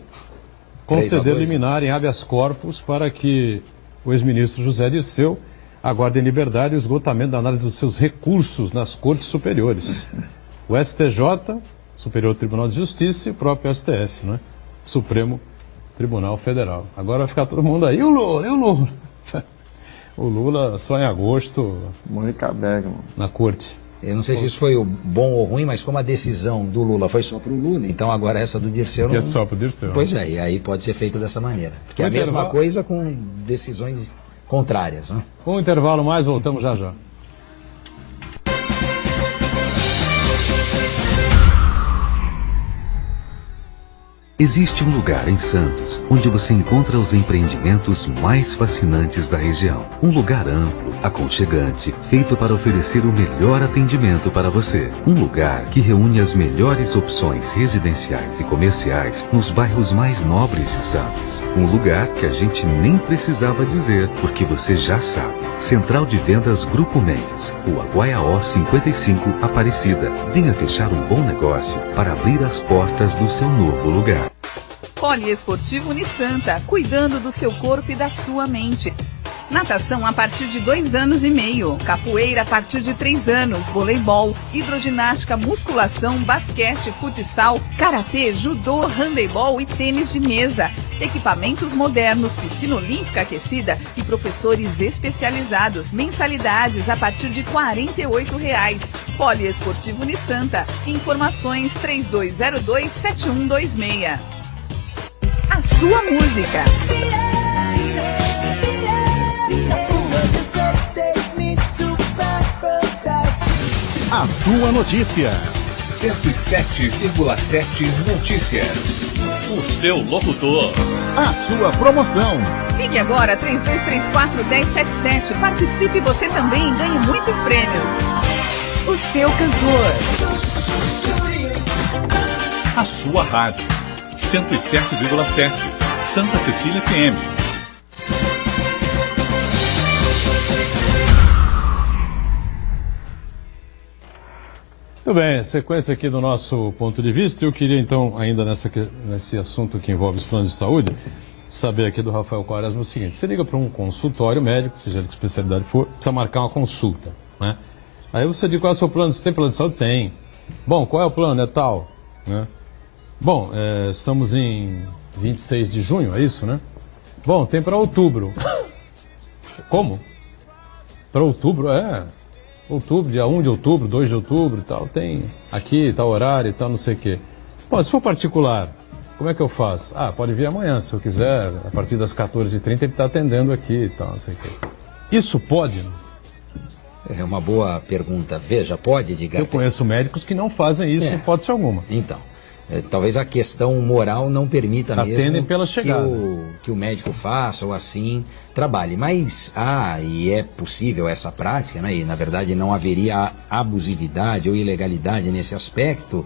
conceder liminar em habeas corpus para que o ex-ministro José Dirceu aguarda em liberdade o esgotamento da análise dos seus recursos nas cortes superiores. O STJ, Superior Tribunal de Justiça, e o próprio STF, né? Supremo Tribunal Federal. Agora vai ficar todo mundo aí. E o Lula? E o Lula? O Lula só em agosto. Mônica Bergamo. Na corte. Eu não sei se isso foi bom ou ruim, mas como a decisão do Lula foi só para o Lula, então agora essa do Dirceu não... É só para o Dirceu. Pois é, e aí pode ser feito dessa maneira. Porque é a mesma coisa com decisões contrárias, né? Um intervalo mais, voltamos já já. Existe um lugar em Santos onde você encontra os empreendimentos mais fascinantes da região. Um lugar amplo, aconchegante, feito para oferecer o melhor atendimento para você. Um lugar que reúne as melhores opções residenciais e comerciais nos bairros mais nobres de Santos. Um lugar que a gente nem precisava dizer, porque você já sabe. Central de Vendas Grupo Mendes, Rua Guaiaó 55, Aparecida. Venha fechar um bom negócio para abrir as portas do seu novo lugar. Poliesportivo Unisanta, cuidando do seu corpo e da sua mente. Natação a partir de 2 anos e meio, capoeira a partir de 3 anos, voleibol, hidroginástica, musculação, basquete, futsal, karatê, judô, handebol e tênis de mesa. Equipamentos modernos, piscina olímpica aquecida e professores especializados. Mensalidades a partir de R$ 48,00. Poliesportivo Unisanta. Informações 3202-7126. A sua música. a sua notícia. 107,7 Notícias. O seu locutor. A sua promoção. Ligue agora 3234-1077. Participe você também e ganhe muitos prêmios. O seu cantor. A sua rádio. 107,7. Santa Cecília FM. Muito bem, sequência aqui do nosso ponto de vista. Eu queria então, ainda nesse assunto que envolve os planos de saúde, saber aqui do Rafael Quaresma o seguinte: você liga para um consultório médico, seja ele que especialidade for, precisa marcar uma consulta, né? Aí você diz: qual é o seu plano? Você tem plano de saúde? Tem. Bom, qual é o plano? É tal, né? Bom, estamos em 26 de junho, é isso, né? Bom, tem para outubro. Como? Para outubro? Outubro, dia 1 de outubro, 2 de outubro e tal, tem aqui, tal horário e tal, não sei o quê. Bom, se for particular, como é que eu faço? Pode vir amanhã, se eu quiser, a partir das 14h30 ele está atendendo aqui e tal, não sei o quê. Isso pode? É uma boa pergunta. Veja, pode, Edgar? Eu conheço médicos que não fazem isso, hipótese alguma. Então, talvez a questão moral não permita mesmo pela chegada. que o médico faça ou assim trabalhe. Mas e é possível essa prática, né? E na verdade não haveria abusividade ou ilegalidade nesse aspecto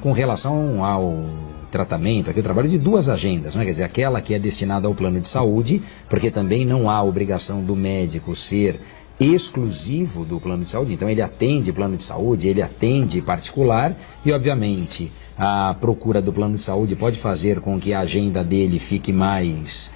com relação ao tratamento. Aqui eu trabalho de duas agendas, né? Quer dizer, aquela que é destinada ao plano de saúde, porque também não há obrigação do médico ser exclusivo do plano de saúde. Então ele atende plano de saúde, ele atende particular e obviamente a procura do plano de saúde pode fazer com que a agenda dele fique mais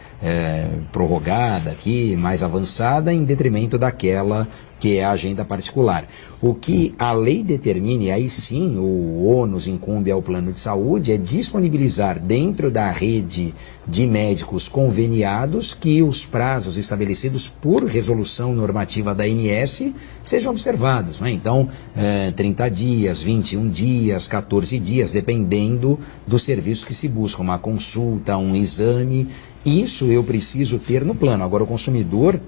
prorrogada aqui, mais avançada, em detrimento daquela que é a agenda particular. O que a lei determine, aí sim o ônus incumbe ao plano de saúde, é disponibilizar dentro da rede de médicos conveniados que os prazos estabelecidos por resolução normativa da ANS sejam observados, né? Então, 30 dias, 21 dias, 14 dias, dependendo do serviço que se busca, uma consulta, um exame. Isso eu preciso ter no plano. Agora, o consumidor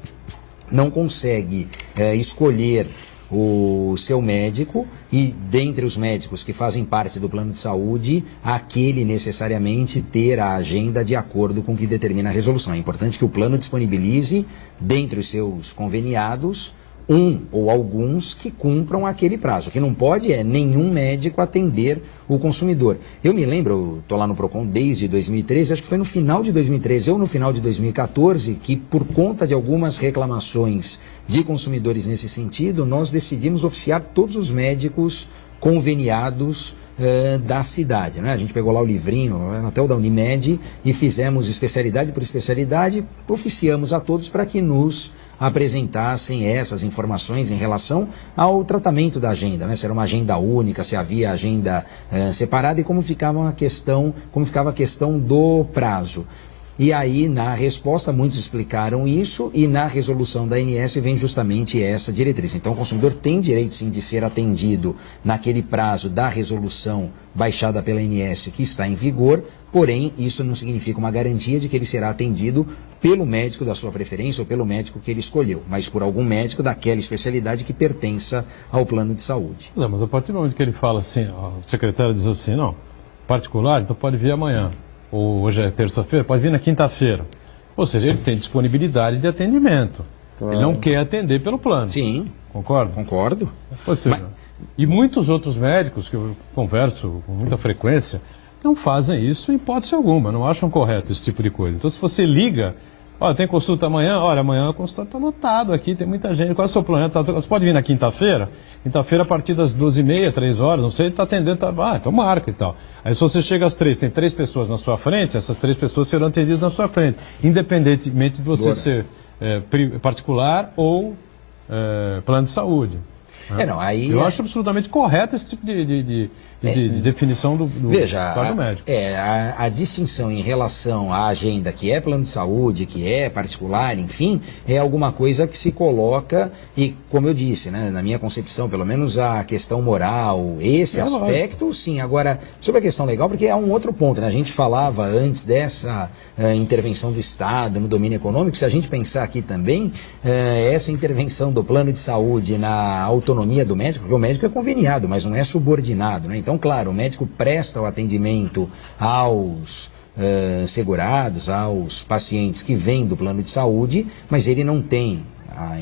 não consegue escolher o seu médico e, dentre os médicos que fazem parte do plano de saúde, aquele necessariamente ter a agenda de acordo com o que determina a resolução. É importante que o plano disponibilize, dentre os seus conveniados, um ou alguns que cumpram aquele prazo. O que não pode é nenhum médico atender o consumidor. Eu me lembro, eu estou lá no PROCON desde 2013, acho que foi no final de 2013 ou no final de 2014, que por conta de algumas reclamações de consumidores nesse sentido, nós decidimos oficiar todos os médicos conveniados da cidade, né? A gente pegou lá o livrinho, até o da Unimed, e fizemos especialidade por especialidade, oficiamos a todos para que nos apresentassem essas informações em relação ao tratamento da agenda, né? Se era uma agenda única, se havia agenda separada e como ficava a questão do prazo. E aí, na resposta, muitos explicaram isso e na resolução da ANS vem justamente essa diretriz. Então, o consumidor tem direito, sim, de ser atendido naquele prazo da resolução baixada pela ANS que está em vigor, porém, isso não significa uma garantia de que ele será atendido pelo médico da sua preferência ou pelo médico que ele escolheu, mas por algum médico daquela especialidade que pertença ao plano de saúde. Mas a partir do momento que ele fala assim, o secretário diz assim, não, particular, então pode vir amanhã. Ou hoje é terça-feira, pode vir na quinta-feira. Ou seja, ele tem disponibilidade de atendimento. Claro. Ele não quer atender pelo plano. Sim. Concorda? Concordo. Ou seja, e muitos outros médicos que eu converso com muita frequência não fazem isso em hipótese alguma, não acham correto esse tipo de coisa. Então, se você liga, tem consulta amanhã, olha, amanhã a consulta está lotada aqui, tem muita gente, qual é o seu plano? Você pode vir na quinta-feira? Quinta-feira, a partir das 12h30, 3 horas, não sei, está atendendo, então marca e tal. Aí se você chega às 3, tem 3 pessoas na sua frente, essas 3 pessoas serão atendidas na sua frente, independentemente de você ser particular ou plano de saúde. Não, aí eu acho absolutamente correto esse tipo de definição do Veja, quadro médico. A distinção em relação à agenda que é plano de saúde, que é particular, enfim, é alguma coisa que se coloca e, como eu disse, né, na minha concepção, pelo menos a questão moral, esse aspecto, sim. Agora, sobre a questão legal, porque é um outro ponto, né? A gente falava antes dessa intervenção do Estado no domínio econômico, se a gente pensar aqui também, essa intervenção do plano de saúde na autonomia do médico, porque o médico é conveniado, mas não é subordinado, né? Então, claro, o médico presta o atendimento aos segurados, aos pacientes que vêm do plano de saúde, mas ele não tem,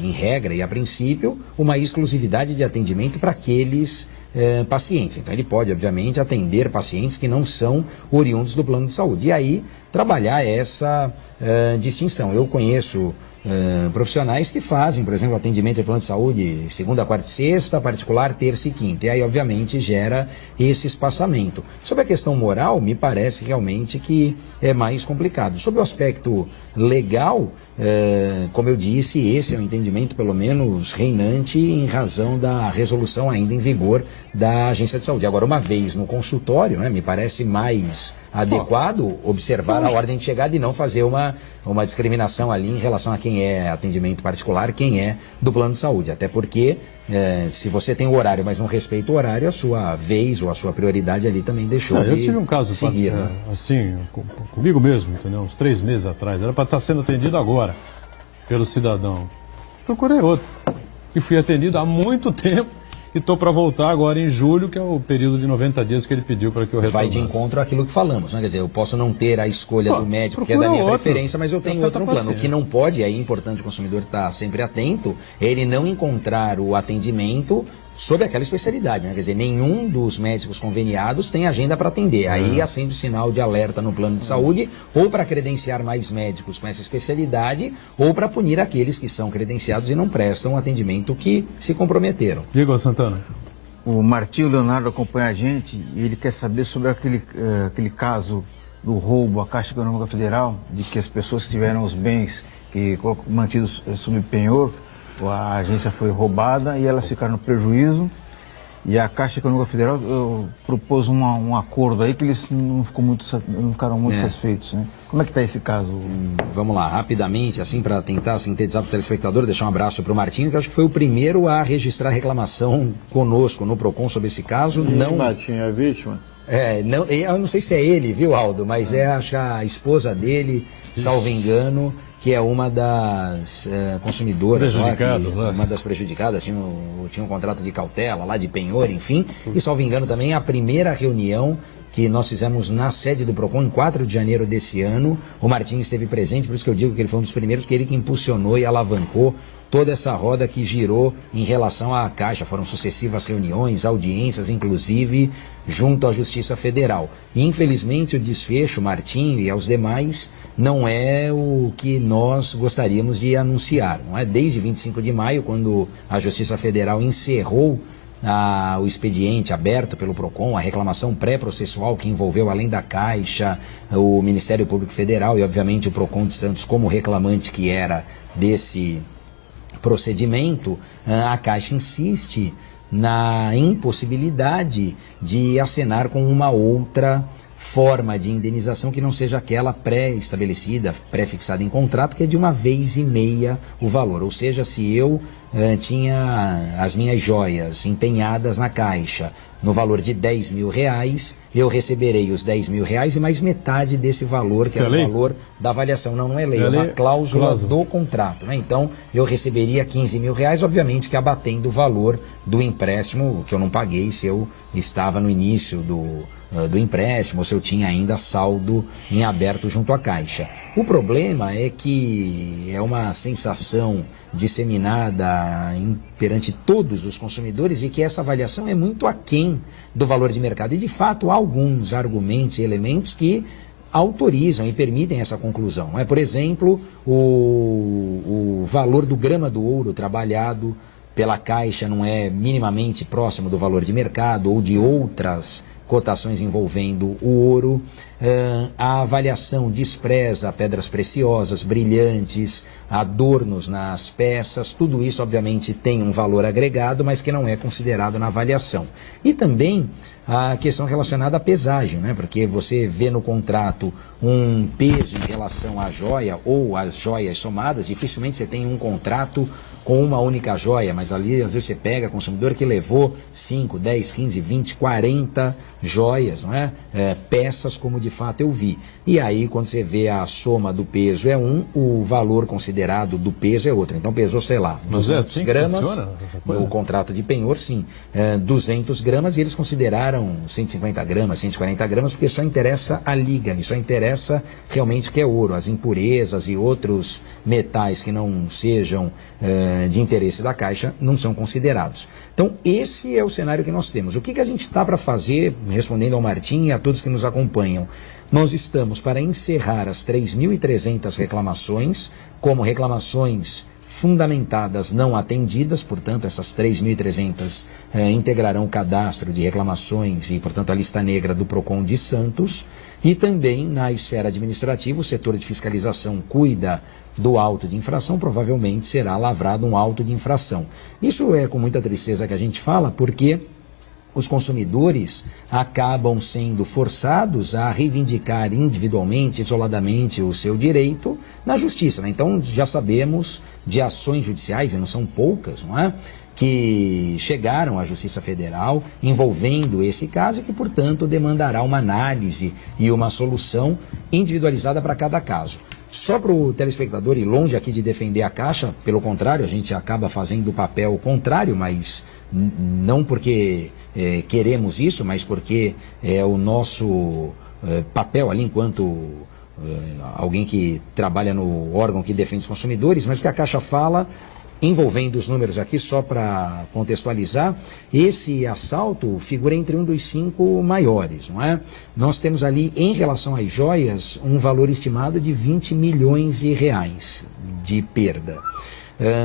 em regra e a princípio, uma exclusividade de atendimento para aqueles pacientes. Então, ele pode, obviamente, atender pacientes que não são oriundos do plano de saúde. E aí, trabalhar essa distinção. Eu conheço profissionais que fazem, por exemplo, atendimento em plano de saúde segunda, quarta e sexta, particular, terça e quinta. E aí, obviamente, gera esse espaçamento. Sobre a questão moral, me parece realmente que é mais complicado. Sobre o aspecto legal, como eu disse, esse é o entendimento, pelo menos, reinante em razão da resolução ainda em vigor da Agência de Saúde. Agora, uma vez no consultório, né, me parece mais adequado observar a ordem de chegada e não fazer uma discriminação ali em relação a quem é atendimento particular, quem é do plano de saúde. Até porque, se você tem o horário, mas não respeita o horário, a sua vez ou a sua prioridade ali também deixou de Eu tive um caso seguir, né? assim, comigo mesmo, entendeu? Uns 3 meses atrás. Era para estar sendo atendido agora pelo cidadão. Procurei outro. E fui atendido há muito tempo. E estou para voltar agora em julho, que é o período de 90 dias que ele pediu para que eu retornasse. Vai de encontro àquilo que falamos, né? Quer dizer, eu posso não ter a escolha do médico, que é da minha preferência, mas eu tenho outro plano. O que não pode, aí é importante o consumidor estar sempre atento, é ele não encontrar o atendimento sobre aquela especialidade, né? Quer dizer, nenhum dos médicos conveniados tem agenda para atender. Aí acende o sinal de alerta no plano de saúde, ou para credenciar mais médicos com essa especialidade, ou para punir aqueles que são credenciados e não prestam o atendimento que se comprometeram. Igor Santana. O Martinho Leonardo acompanha a gente e ele quer saber sobre aquele caso do roubo à Caixa Econômica Federal, de que as pessoas que tiveram os bens mantidos sob penhor, a agência foi roubada e elas ficaram no prejuízo. E a Caixa Econômica Federal propôs um acordo aí que eles não ficaram muito satisfeitos, né? Como é que está esse caso? Vamos lá, rapidamente, assim, para tentar sintetizar para o telespectador, deixar um abraço para o Martinho, que eu acho que foi o primeiro a registrar reclamação conosco no PROCON sobre esse caso. Não, Martinho é vítima? Não, eu não sei se é ele, viu, Aldo, mas acho a esposa dele, salvo engano, que é uma das consumidoras, uma das prejudicadas, tinha um contrato de cautela lá, de penhor, enfim, e salvo engano também a primeira reunião que nós fizemos na sede do PROCON em 4 de janeiro desse ano, o Martinho esteve presente, por isso que eu digo que ele foi um dos primeiros, que ele que impulsionou e alavancou toda essa roda que girou em relação à Caixa. Foram sucessivas reuniões, audiências, inclusive junto à Justiça Federal. E, infelizmente, o desfecho, Martinho e aos demais, não é o que nós gostaríamos de anunciar. Não é? Desde 25 de maio, quando a Justiça Federal encerrou o expediente aberto pelo PROCON, a reclamação pré-processual que envolveu, além da Caixa, o Ministério Público Federal e, obviamente, o PROCON de Santos como reclamante que era desse procedimento, a Caixa insiste na impossibilidade de acenar com uma outra forma de indenização que não seja aquela pré-estabelecida, pré-fixada em contrato, que é de 1,5 vezes o valor. Ou seja, se eu tinha as minhas joias empenhadas na Caixa no valor de R$10.000, eu receberei os R$10.000 e mais metade desse valor, que é o valor da avaliação. Não é lei, é uma cláusula do contrato, né? Então, eu receberia R$15.000, obviamente que abatendo o valor do empréstimo, que eu não paguei se eu estava no início do empréstimo, ou se eu tinha ainda saldo em aberto junto à Caixa. O problema é que é uma sensação disseminada perante todos os consumidores de que essa avaliação é muito aquém do valor de mercado. E, de fato, há alguns argumentos e elementos que autorizam e permitem essa conclusão. Por exemplo, o valor do grama do ouro trabalhado pela Caixa não é minimamente próximo do valor de mercado ou de outras cotações envolvendo o ouro. A avaliação despreza pedras preciosas, brilhantes, adornos nas peças, tudo isso obviamente tem um valor agregado, mas que não é considerado na avaliação. E também a questão relacionada à pesagem, né? Porque você vê no contrato um peso em relação à joia ou às joias somadas, dificilmente você tem um contrato com uma única joia, mas ali às vezes você pega consumidor que levou 5, 10, 15, 20, 40 joias, não é? Peças, como de fato eu vi. E aí quando você vê a soma do peso é um, o valor considerado do peso é outro. Então pesou, sei lá, 200 gramas, no contrato de penhor, sim, 200 gramas, e eles consideraram 150 gramas, 140 gramas, porque só interessa a liga, só interessa realmente que é ouro. As impurezas e outros metais que não sejam de interesse da Caixa não são considerados. Então, esse é o cenário que nós temos. O que a gente está para fazer, respondendo ao Martim e a todos que nos acompanham? Nós estamos para encerrar as 3.300 reclamações, como reclamações fundamentadas não atendidas, portanto, essas 3.300 integrarão o cadastro de reclamações e, portanto, a lista negra do PROCON de Santos. E também, na esfera administrativa, o setor de fiscalização cuida do auto de infração, provavelmente será lavrado um auto de infração. Isso é com muita tristeza que a gente fala, porque os consumidores acabam sendo forçados a reivindicar individualmente, isoladamente, o seu direito na justiça, né? Então, já sabemos de ações judiciais, e não são poucas, não é? Que chegaram à Justiça Federal envolvendo esse caso e que, portanto, demandará uma análise e uma solução individualizada para cada caso. Só para o telespectador, e longe aqui de defender a Caixa, pelo contrário, a gente acaba fazendo o papel contrário, mas não porque queremos isso, mas porque é o nosso papel ali enquanto alguém que trabalha no órgão que defende os consumidores, mas o que a Caixa fala, envolvendo os números aqui, só para contextualizar, esse assalto figura entre um dos 5 maiores, não é? Nós temos ali, em relação às joias, um valor estimado de 20 milhões de reais de perda.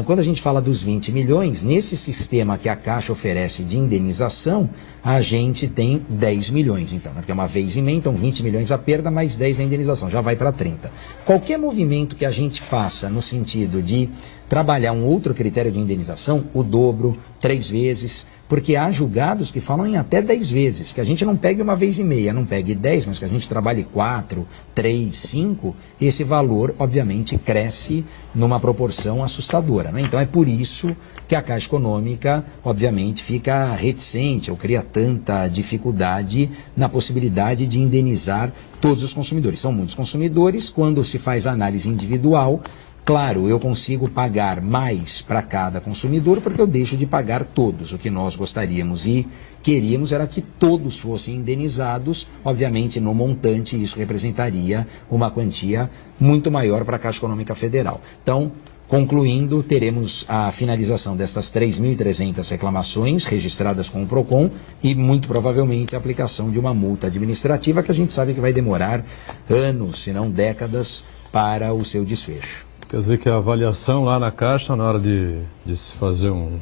Quando a gente fala dos 20 milhões, nesse sistema que a Caixa oferece de indenização, a gente tem 10 milhões, então, né? Porque é uma vez e meia, então 20 milhões a perda, mais 10 a indenização, já vai para 30. Qualquer movimento que a gente faça no sentido de trabalhar um outro critério de indenização, o dobro, 3 vezes, porque há julgados que falam em até 10 vezes, que a gente não pegue uma vez e meia, não pegue 10, mas que a gente trabalhe 4, 3, 5, esse valor, obviamente, cresce numa proporção assustadora, né? Então é por isso que a Caixa Econômica, obviamente, fica reticente ou cria tanta dificuldade na possibilidade de indenizar todos os consumidores. São muitos consumidores, quando se faz a análise individual, claro, eu consigo pagar mais para cada consumidor porque eu deixo de pagar todos. O que nós gostaríamos e queríamos era que todos fossem indenizados. Obviamente, no montante, isso representaria uma quantia muito maior para a Caixa Econômica Federal. Então, concluindo, teremos a finalização destas 3.300 reclamações registradas com o PROCON e, muito provavelmente, a aplicação de uma multa administrativa que a gente sabe que vai demorar anos, se não décadas, para o seu desfecho. Quer dizer que a avaliação lá na Caixa, na hora de se fazer um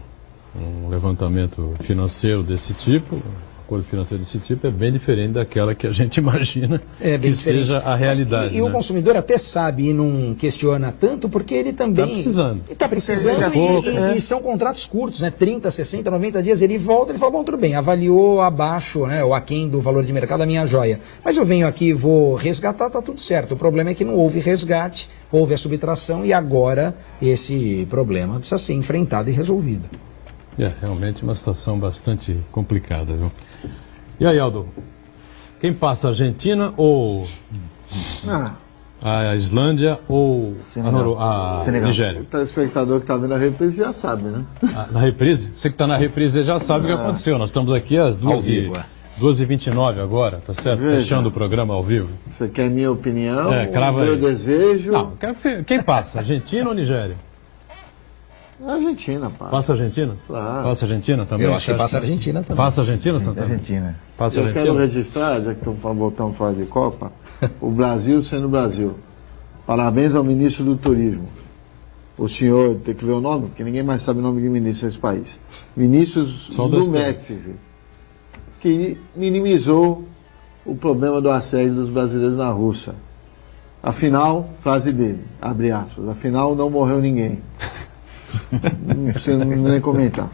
levantamento financeiro desse tipo, acordo financeiro desse tipo, é bem diferente daquela que a gente imagina que seja a realidade. E o consumidor até sabe e não questiona tanto, porque ele também... Está precisando. E são contratos curtos, né? 30, 60, 90 dias, ele volta, ele fala, bom, tudo bem, avaliou abaixo, né, ou aquém do valor de mercado a minha joia. Mas eu venho aqui e vou resgatar, tá tudo certo. O problema é que não houve resgate, houve a subtração e agora esse problema precisa ser enfrentado e resolvido. É realmente uma situação bastante complicada, viu? E aí, Aldo? Quem passa, a Argentina ou a Islândia ou a Nigéria? O telespectador que está vendo a reprise já sabe, né? Na reprise? Você que está na reprise já sabe o que aconteceu. Nós estamos aqui às 2h29 agora, tá certo? Veja, fechando o programa ao vivo. Você quer minha opinião? Crava meu aí. Desejo? Não, quero que você... Quem passa, Argentina ou Nigéria? Argentina, passa. Passa a Argentina? Claro. Passa a Argentina também? Eu acho que passa a Argentina também. Passa a Argentina, Santana? Argentina. Passa a Eu Argentina? quero registrar, já que voltamos a falar de Copa, o Brasil sendo Brasil. Parabéns ao ministro do Turismo. O senhor, tem que ver o nome, porque ninguém mais sabe o nome de ministro desse país. Vinícius Médici, que minimizou o problema do assédio dos brasileiros na Rússia. Afinal, frase dele, abre aspas, afinal não morreu ninguém. Não precisa nem comentar.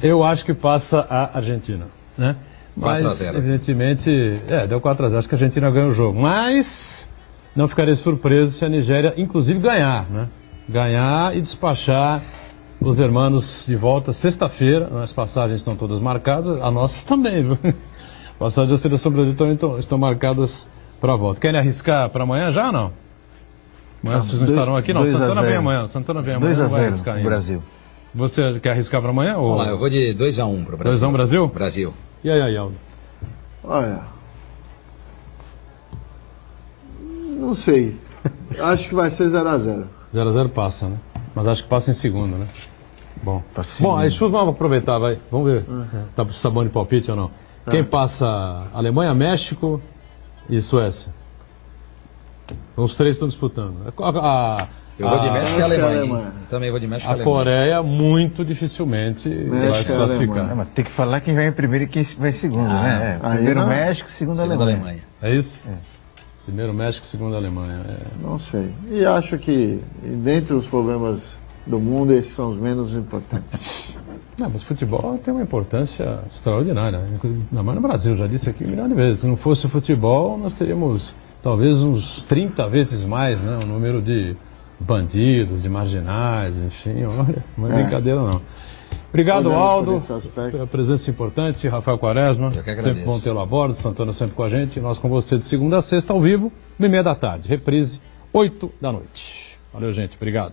Eu acho que passa a Argentina, né? Mas, 4-0. evidentemente, deu 4-0. Acho que a Argentina ganha o jogo. Mas não ficarei surpreso se a Nigéria, inclusive, ganhar, né? Ganhar e despachar os hermanos de volta sexta-feira. As passagens estão todas marcadas, as nossas também, viu? Passagens da seleção brasileira estão marcadas para a volta. Querem arriscar para amanhã já ou não? Amanhã vocês não estarão aqui? Não, Santana vem amanhã. Santana vem amanhã. 2-0 no Brasil. Você quer arriscar para amanhã? Ou... Vamos lá, eu vou de 2-1 para o Brasil. 2-1 Brasil? Brasil. E aí, Aldo? Olha, não sei. Acho que vai ser 0-0. 0-0 passa, né? Mas acho que passa em segundo, né? Bom, segundo. Bom, aí vamos aproveitar, vai. Vamos ver. Tá bom de palpite ou não? Quem passa? Alemanha, México e Suécia. Os três estão disputando. Eu vou de México e Alemanha. Alemanha. Também vou de México e A Alemanha. Coreia muito dificilmente vai se e classificar. Alemanha. Mas tem que falar quem vai em primeiro e quem vai em segundo, né? aí Primeiro não. México, segundo Segunda Alemanha. Alemanha. É isso? Primeiro México, segundo Alemanha. Não sei. E acho que, dentre os problemas do mundo, esses são os menos importantes. Não, mas futebol tem uma importância extraordinária. Ainda mais no Brasil, já disse aqui 1 milhão de vezes. Se não fosse o futebol, nós teríamos talvez uns 30 vezes mais, né? O número de bandidos, de marginais, enfim. Olha, não é brincadeira não. Obrigado, Olhamos por Aldo, esse aspecto. pela presença importante. Rafael Quaresma, Eu que agradeço. sempre bom tê-lo a bordo. Santana sempre com a gente. Nós com você de segunda a sexta, ao vivo, 1h30 da tarde. Reprise, 8 da noite. Valeu, gente. Obrigado.